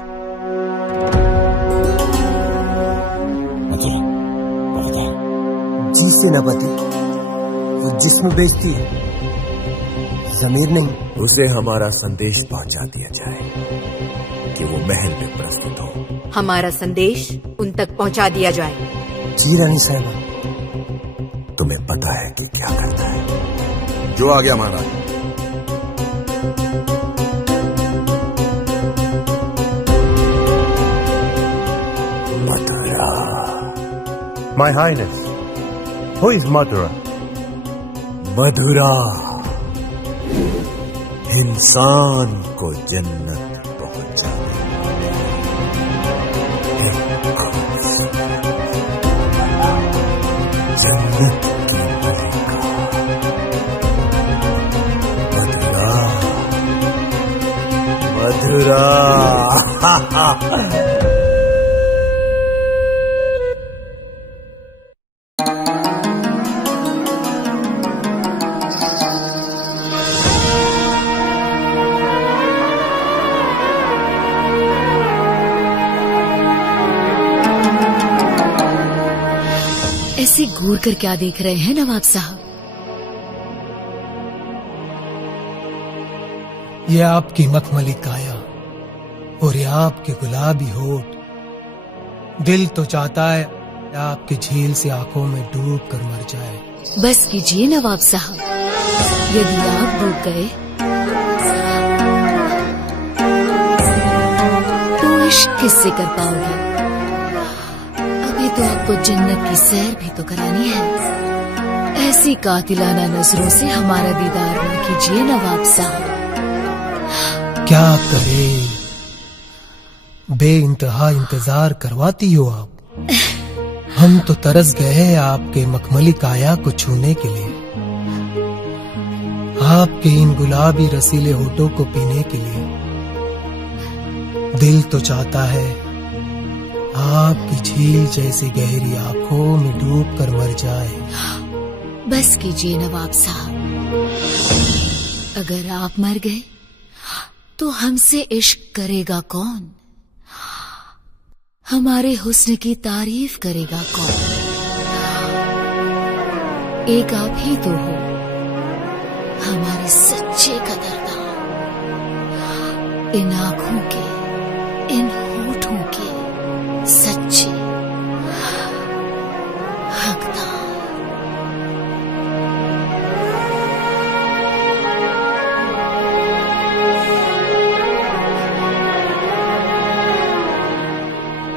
जी सेनापति, वो जिस्म बेचती है, जमीर नहीं। उसे हमारा संदेश पहुंचा दिया जाए कि वो महल में प्रस्तुत हो। हमारा संदेश उन तक पहुंचा दिया जाए। जी रानी साहबा। तुम्हें पता है कि क्या करना है। जो आ गया महाराज। मधुरा। My Highness, who is Madhura? मधुरा इंसान को जन्नत पहुंचाने जन्नत की मलिका मधुरा। मधुरा। ऐसे घूर कर क्या देख रहे हैं नवाब साहब? ये आपकी मखमली काया और ये आपके गुलाबी होठ, दिल तो चाहता है आपकी झील से आंखों में डूब कर मर जाए। बस कीजिए नवाब साहब, यदि आप डूब गए तो इश्क किससे कर पाओगे? अभी तो आपको जन्नत की सैर भी तो करानी है। ऐसी कातिलाना नजरों से हमारा दीदार न कीजिए नवाब साहब। क्या करे, बेइंतहा इंतजार करवाती हो आप। हम तो तरस गए आपके मखमली काया को छूने के लिए, आपके इन गुलाबी रसीले होठों को पीने के लिए। दिल तो चाहता है आपकी झील जैसी गहरी आंखों में डूब कर मर जाए। बस कीजिए नवाब साहब, अगर आप मर गए तो हमसे इश्क करेगा कौन? हमारे हुस्न की तारीफ करेगा कौन? एक आप ही तो हो हमारे सच्चे कदरदान, इन आंखों के, इन होठों के सच्चे हकदार।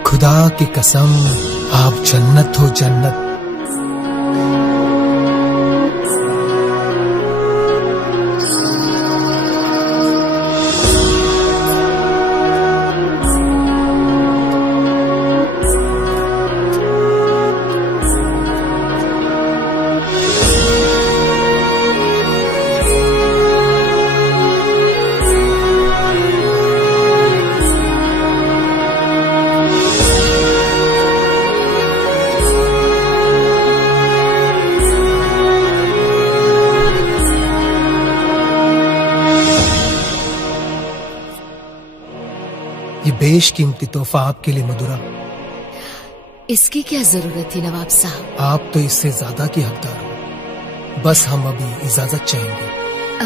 खुदा की कसम, आप जन्नत हो जन्नत। बेशकीमती तोहफा आपके लिए मधुरा। इसकी क्या जरूरत थी नवाब साहब? आप तो इससे ज्यादा की हकदार हो। बस हम अभी इजाजत चाहेंगे।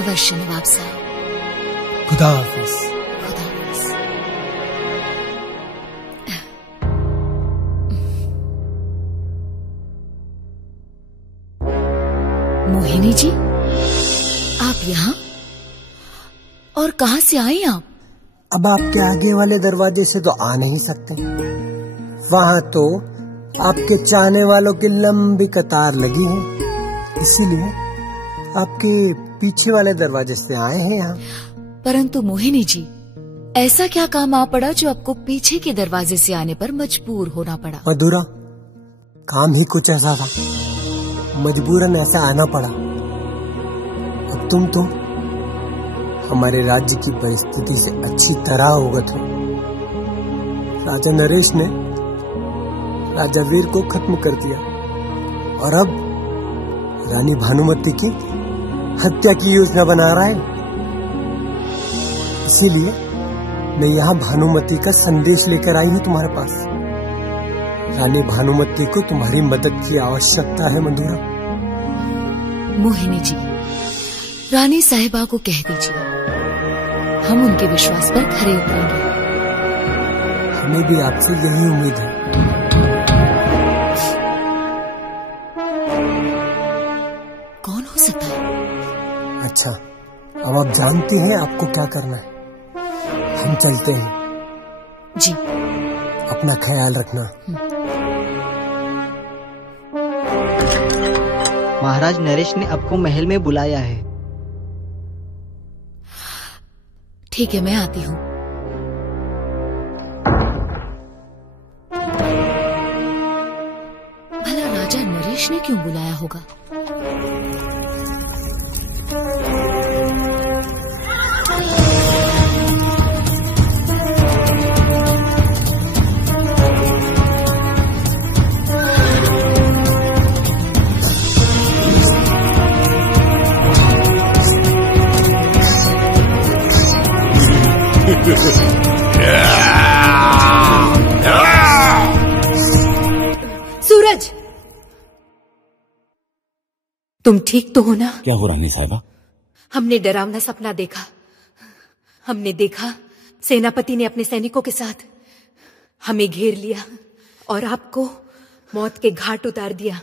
अवश्य नवाब साहब। खुदा हाफिज। खुदा हाफिज। मोहिनी जी, आप यहाँ? और कहाँ से आई आप? अब आपके आगे वाले दरवाजे से तो आ नहीं सकते। वहाँ तो आपके चाहने वालों की लंबी कतार लगी है, इसीलिए आपके पीछे वाले दरवाजे से आए हैं यहाँ। परंतु मोहिनी जी, ऐसा क्या काम आ पड़ा जो आपको पीछे के दरवाजे से आने पर मजबूर होना पड़ा? मधुरा, काम ही कुछ ऐसा था, मजबूरन ऐसा आना पड़ा। अब तुम तो हमारे राज्य की परिस्थिति से अच्छी तरह अवगत हो। राजा नरेश ने राजा वीर को खत्म कर दिया और अब रानी भानुमति की हत्या की योजना बना रहा है। इसीलिए मैं यहाँ भानुमति का संदेश लेकर आई हूँ तुम्हारे पास। रानी भानुमति को तुम्हारी मदद की आवश्यकता है मधुरा। मोहिनी जी, रानी साहिबा को कह दीजिए, हम उनके विश्वास पर खरे उतरेंगे। हमें भी आपसे यही उम्मीद है। कौन हो सकता है? अच्छा, अब आप जानते हैं आपको क्या करना है। हम चलते हैं। जी। अपना ख्याल रखना। महाराज नरेश ने आपको महल में बुलाया है। ठीक है, मैं आती हूँ। भला राजा नरेश ने क्यों बुलाया होगा? सूरज, तुम ठीक तो हो ना? क्या हो रानी साहिबा? हमने डरावना सपना देखा। हमने देखा सेनापति ने अपने सैनिकों के साथ हमें घेर लिया और आपको मौत के घाट उतार दिया।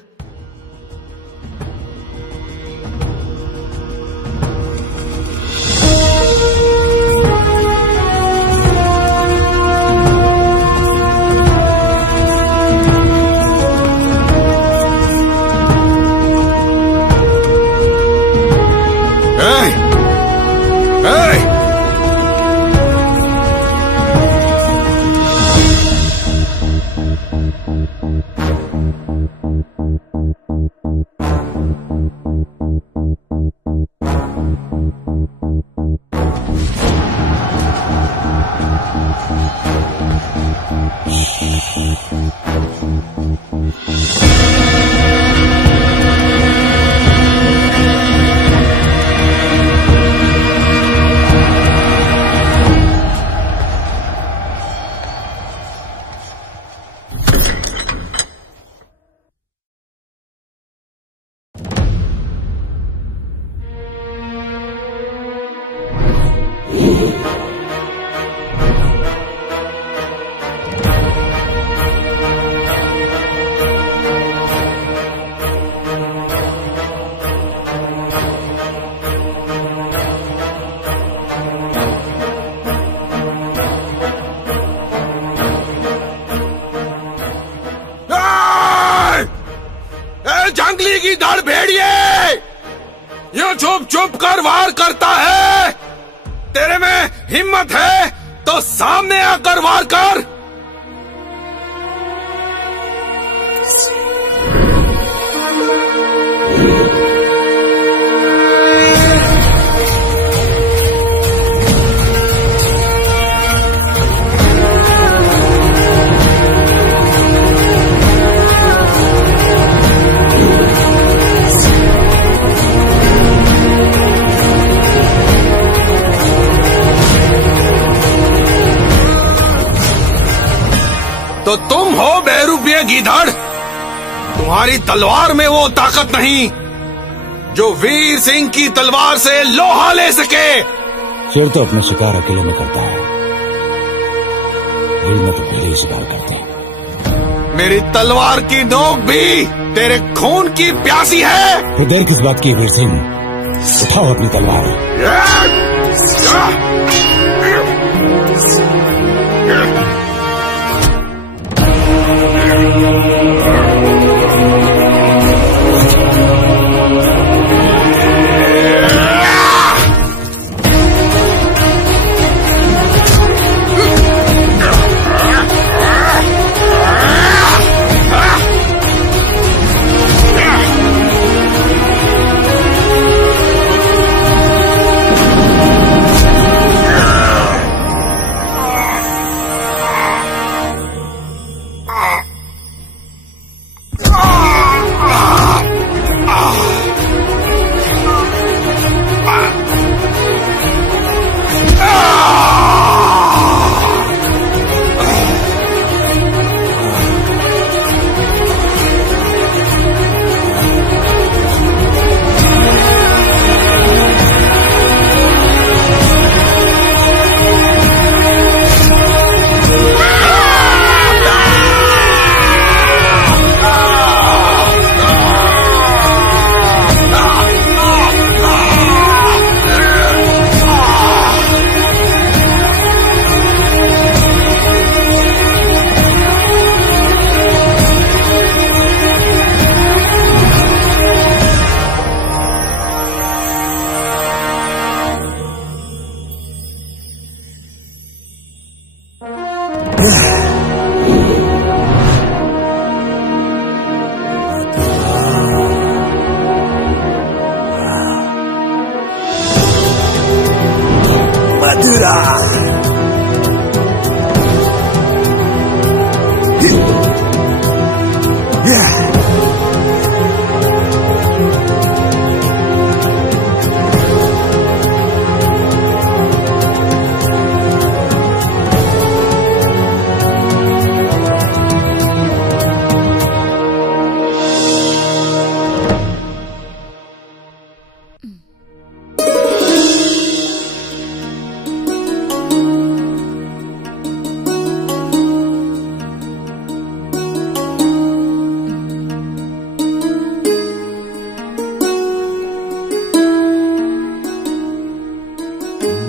जंगली की धड़ भेड़िए, यूं छुप छुप कर वार करता है। तेरे में हिम्मत है तो सामने आकर वार कर। गीधड़, तुम्हारी तलवार में वो ताकत नहीं जो वीर सिंह की तलवार से लोहा ले सके। शेर तो अपना शिकार अकेले में करता है, हिल में तो पहले ही शिकार करते हैं। मेरी तलवार की नोक भी तेरे खून की प्यासी है। तो देर किस बात की वीर सिंह, उठाओ अपनी तलवार।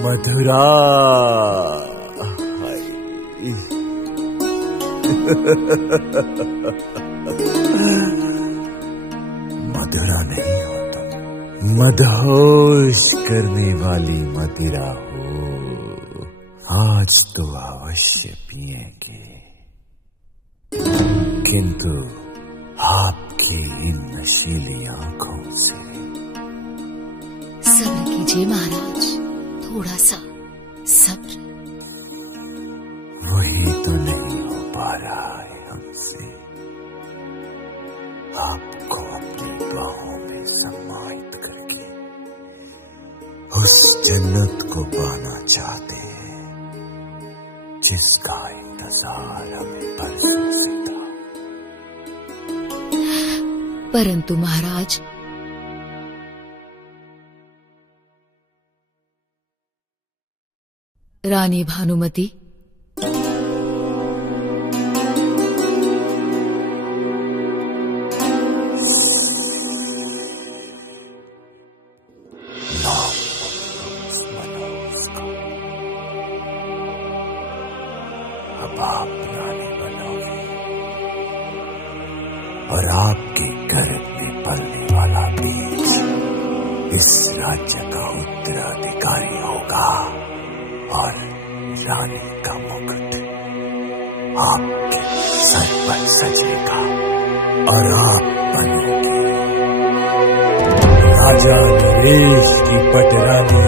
मधुरा मधुरा नहीं हो तुम, मदहोश करने वाली मदिरा हो। आज तो अवश्य पिएंगे, किंतु आपकी इन नशीली आंखों से। सब्र कीजिए महाराज, थोड़ा सा सब्र। वही तो नहीं हो पा रहा है हमसे। आपको अपनी बाहों में समाहित करके उस जन्नत को पाना चाहते हैं जिसका इंतजार हमें बरसों से था। परंतु महाराज, रानी भानुमति अब आप रानी बनोगे और आपके गर्भ में पलने वाला बीज इस राज्य का उत्तराधिकारी होगा और रानी का मुकुट आपके सर पर सजेगा और आप बनोगे राजा नरेश की पटरानी।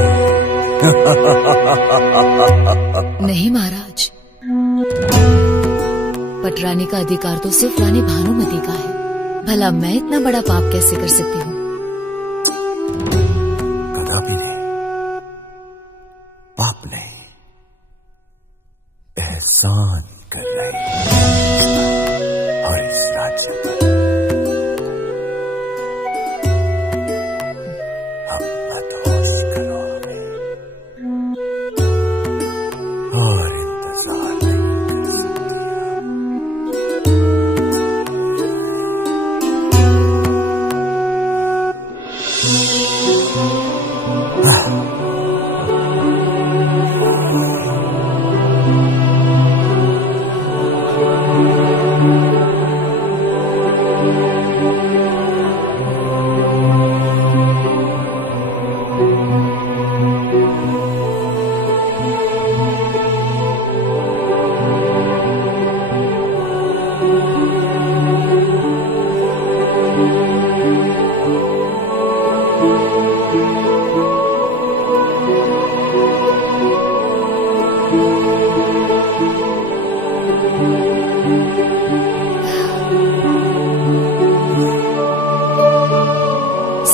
नहीं महाराज, पटरानी का अधिकार तो सिर्फ रानी भानुमति का है। भला मैं इतना बड़ा पाप कैसे कर सकती हूँ? कदापि नहीं, पाप नहीं, एहसान कर रही और इस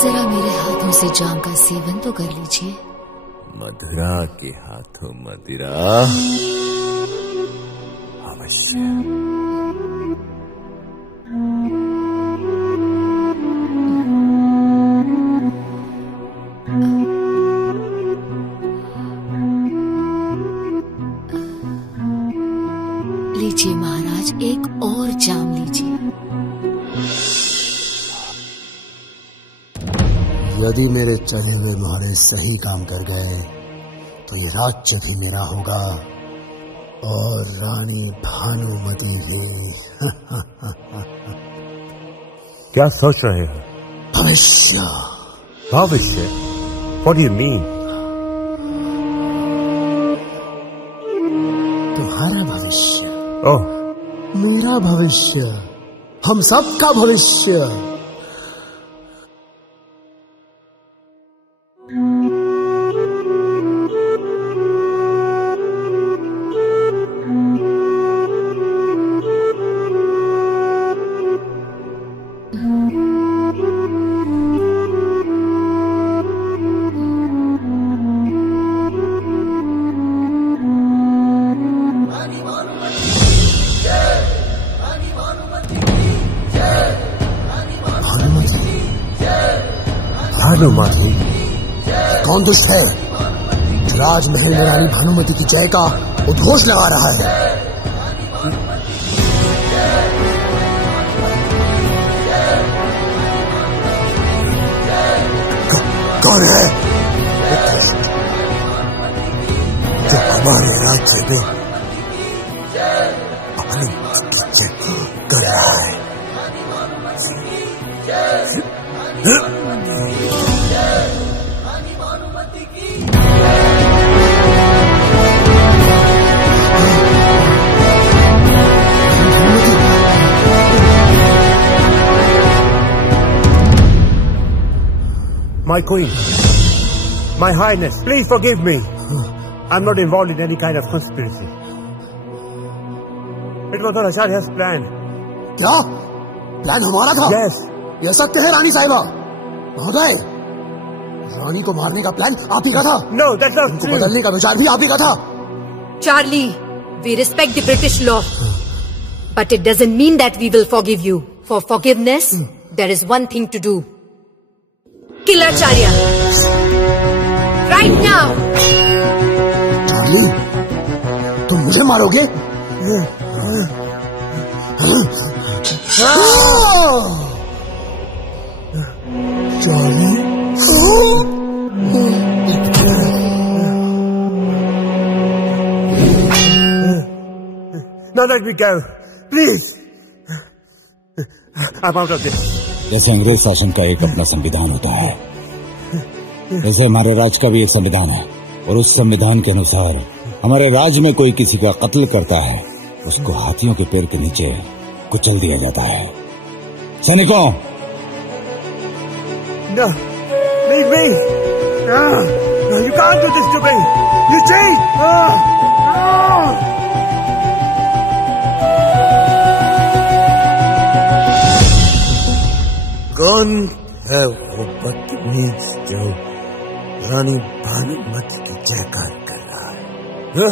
जरा मेरे हाथों से जाम का सेवन तो कर लीजिए। मधुरा के हाथों मदिरा अवश्य। लीजिए महाराज, एक और जाम लीजिए। यदि मेरे चले हुए मोहरे सही काम कर गए तो ये राज्य भी मेरा होगा और रानी भानुमति भी। क्या सोच रहे हो? भविष्य। भविष्य? What do you mean? तुम्हारा भविष्य। ओह, मेरा भविष्य, हम सबका भविष्य। भानुमति कौन दुष्ट है? राजमहल में रानी भानुमति की जय का उद्घोष लगा रहा है। कौन है जो हमारे राज्य में भानुमति की जय कर रहा है? My queen, my highness, please forgive me. I'm not involved in any kind of conspiracy. It was Acharya's plan. क्या? प्लान हमारा था? Yes. यह सत्य है रानी साहिबा। महोदय, रानी को मारने का प्लान आप ही का था। No, that's not true. बदलने का विचार भी आप ही का था। Charlie, we respect the British law, but it doesn't mean that we will forgive you. For forgiveness, there is one thing to do. Kill Acharya. Right now. Charlie, तुम मुझे मारोगे? Charlie, Now let me go, please. I'm out of this. जैसे अंग्रेज शासन का एक अपना संविधान होता है, वैसे हमारे राज्य का भी एक संविधान है, और उस संविधान के अनुसार हमारे राज्य में कोई किसी का कत्ल करता है, उसको हाथियों के पैर के नीचे कुचल दिया जाता है। सैनिकों, No, leave me. No, you can't do this to me. You cheat. कौन है वो बदतमीज जो रानी भानुमति की जयकार कर रहा है?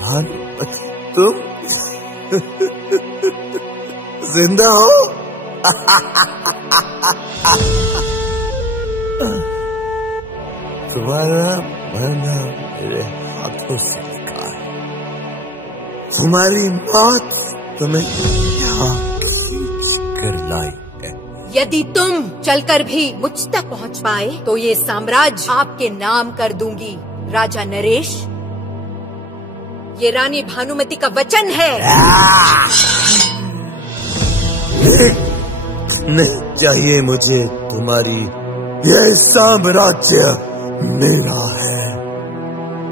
भानुमति, तुम जिंदा हो? वाला मरना मेरे हाथों से लिखा है। तुम्हारी मौत तुम्हें यहाँ खींच कर लाई है। यदि तुम चलकर भी मुझ तक पहुँच पाए तो ये साम्राज्य आपके नाम कर दूंगी राजा नरेश। ये रानी भानुमति का वचन है। नहीं चाहिए मुझे तुम्हारी, यह साम्राज्य मेरा है।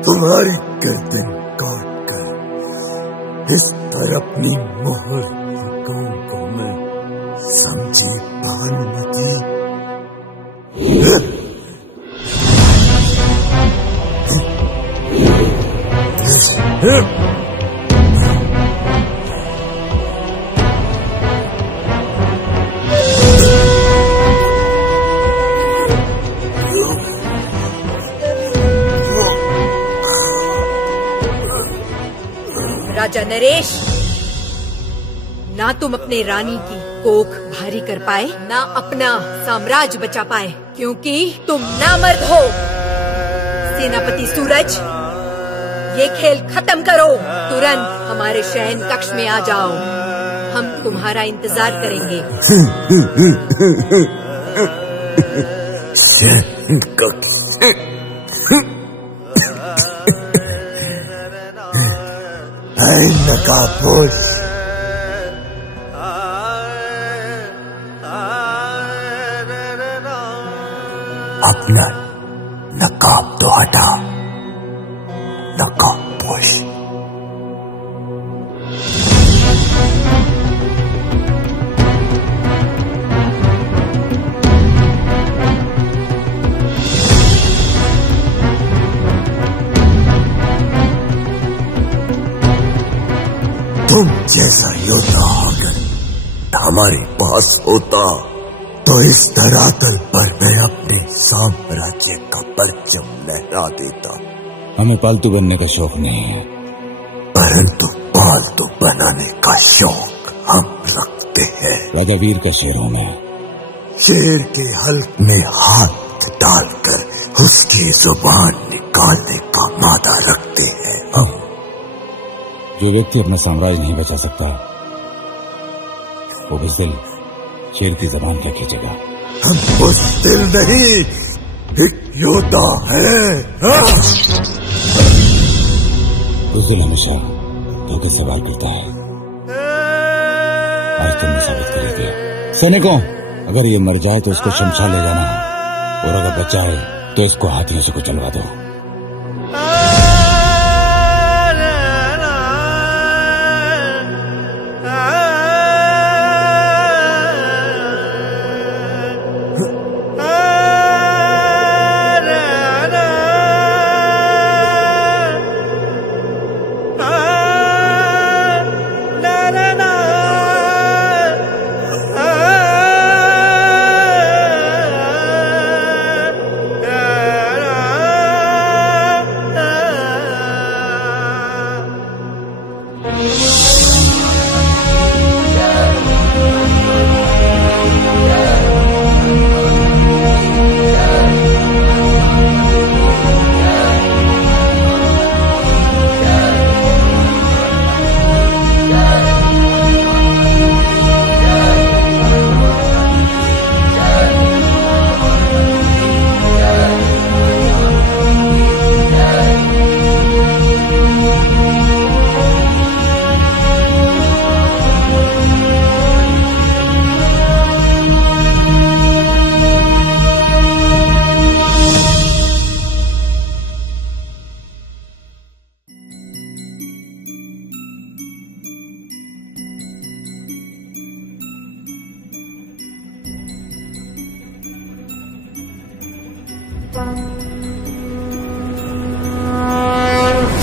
तुम्हारी गर्दन काट कर इस पर अपनी मोहर लगाऊंगा मैं, समझी भानुमति? राजा नरेश, ना तुम अपने रानी की कोख भारी कर पाए, ना अपना साम्राज्य बचा पाए, क्योंकि तुम नामर्द हो। सेनापति सूरज, ये खेल खत्म करो। तुरंत हमारे शयन कक्ष में आ जाओ, हम तुम्हारा इंतजार करेंगे। शयन कक्ष? नकाबपोश, अपना नकाब तो हटा, नकाबपोश। तुम जैसा योद्धा अगर हमारे पास होता तो इस धरातल पर मैं अपने साम्राज्य का परचम लहरा देता। हमें पालतू बनने का शौक नहीं है, परंतु पालतू बनाने का शौक हम रखते हैं। राजा वीर का शेर हूं मैं। शेर के हल्क में हाथ डालकर उसकी जुबान निकालने का मादा रखते हैं हम। जो व्यक्ति अपना साम्राज्य नहीं बचा सकता वो बुज़दिल शेर की जबान क्या खींचेगा। हम बुज़दिल नहीं, एक योद्धा है। बुज़दिल हमेशा धोखे से वार करता है, आज तुमने साबित कर दिया। सैनिकों, अगर ये मर जाए तो इसको शमशान ले जाना, और अगर बचा है तो इसको हाथियों से कुचलवा दो।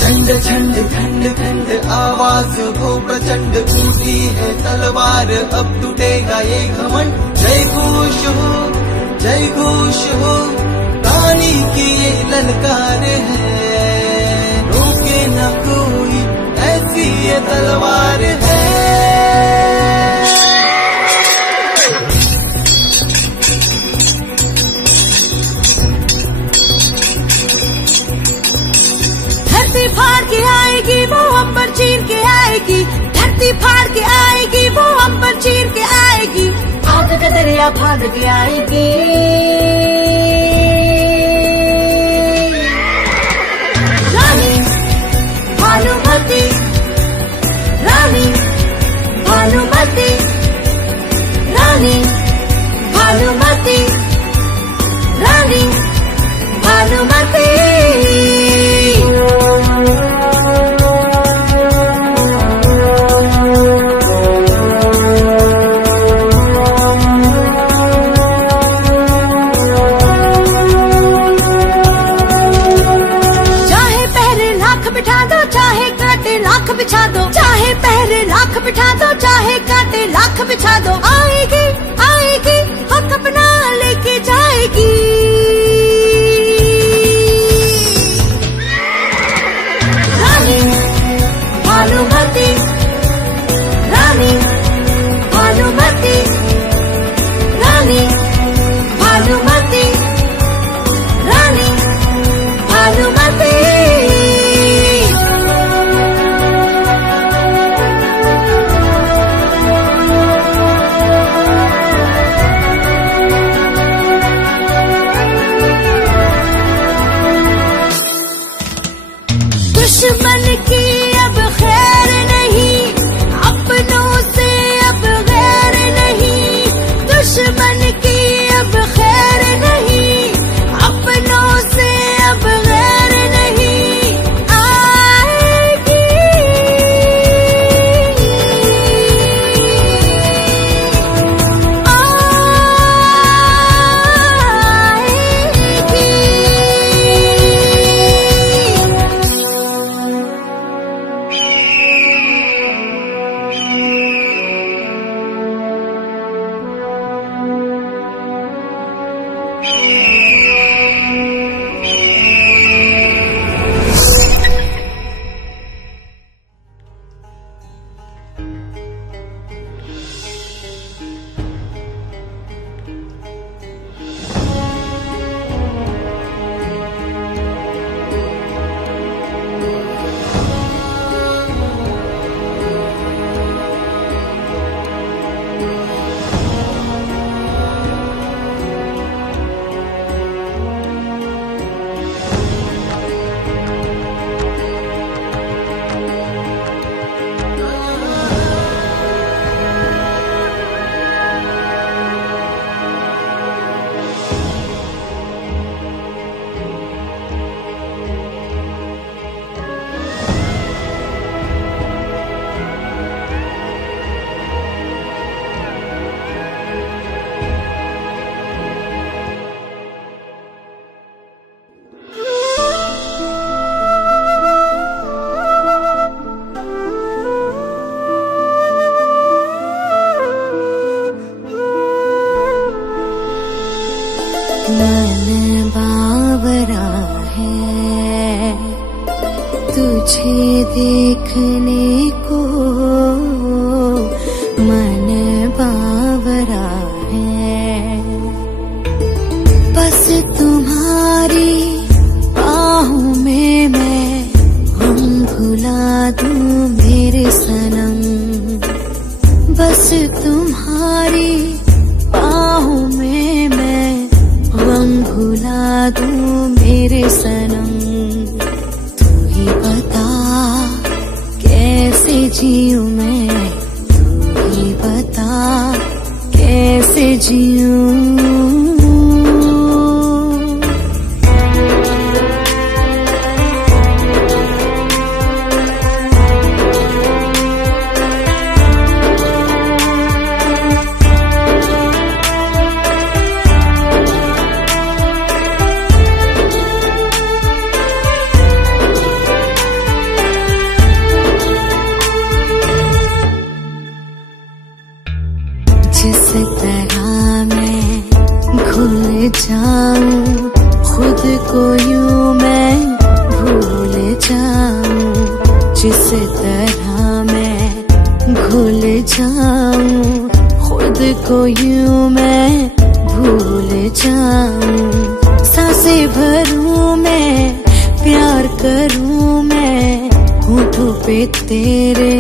ठंड ठंड ठंड ठंड आवाज हो प्रचंड, टूटी है तलवार अब टूटेगा ये घमंड। जय घोष हो रानी की ये ललकार है, रोके न कोई ऐसी ये तलवार है। या भाग के आएगी। रानी भानुमती, रानी भानुमती, रानी भानुमती, रानी भानुमती। बिछा दो, चाहे पहरे लाख बिठा दो, चाहे काटे लाख बिछा दो, आएगी आएगी हक अपना लेके जाएगी। रानी भानुमती, रानी भानुमती, रानी भानुमती, रानी भानुमती। दुश्मन की अब खैर नहीं, अपनों से अब गैर नहीं। दुश्मन की अब खैर नहीं, अपनों से अब गैर नहीं। आएगी मन बावरा है तुझे देखने को, मन बावरा है। बस तुम्हारी बाहों में मैं हम भुला दूं मेरे सनम। बस तुम्हारी बाहों में मैं गम भुला दूं मेरे सनम। तू ही बता कैसे जीऊं मैं, तू ही बता कैसे जीऊं। जिस तरह मैं भूल जाऊं खुद को यूं मैं भूल जाऊं। जिस तरह मैं भूल जाऊं खुद को यूं मैं भूल जाऊं। सांसें भरूं मैं प्यार करूं मैं होठों पे तेरे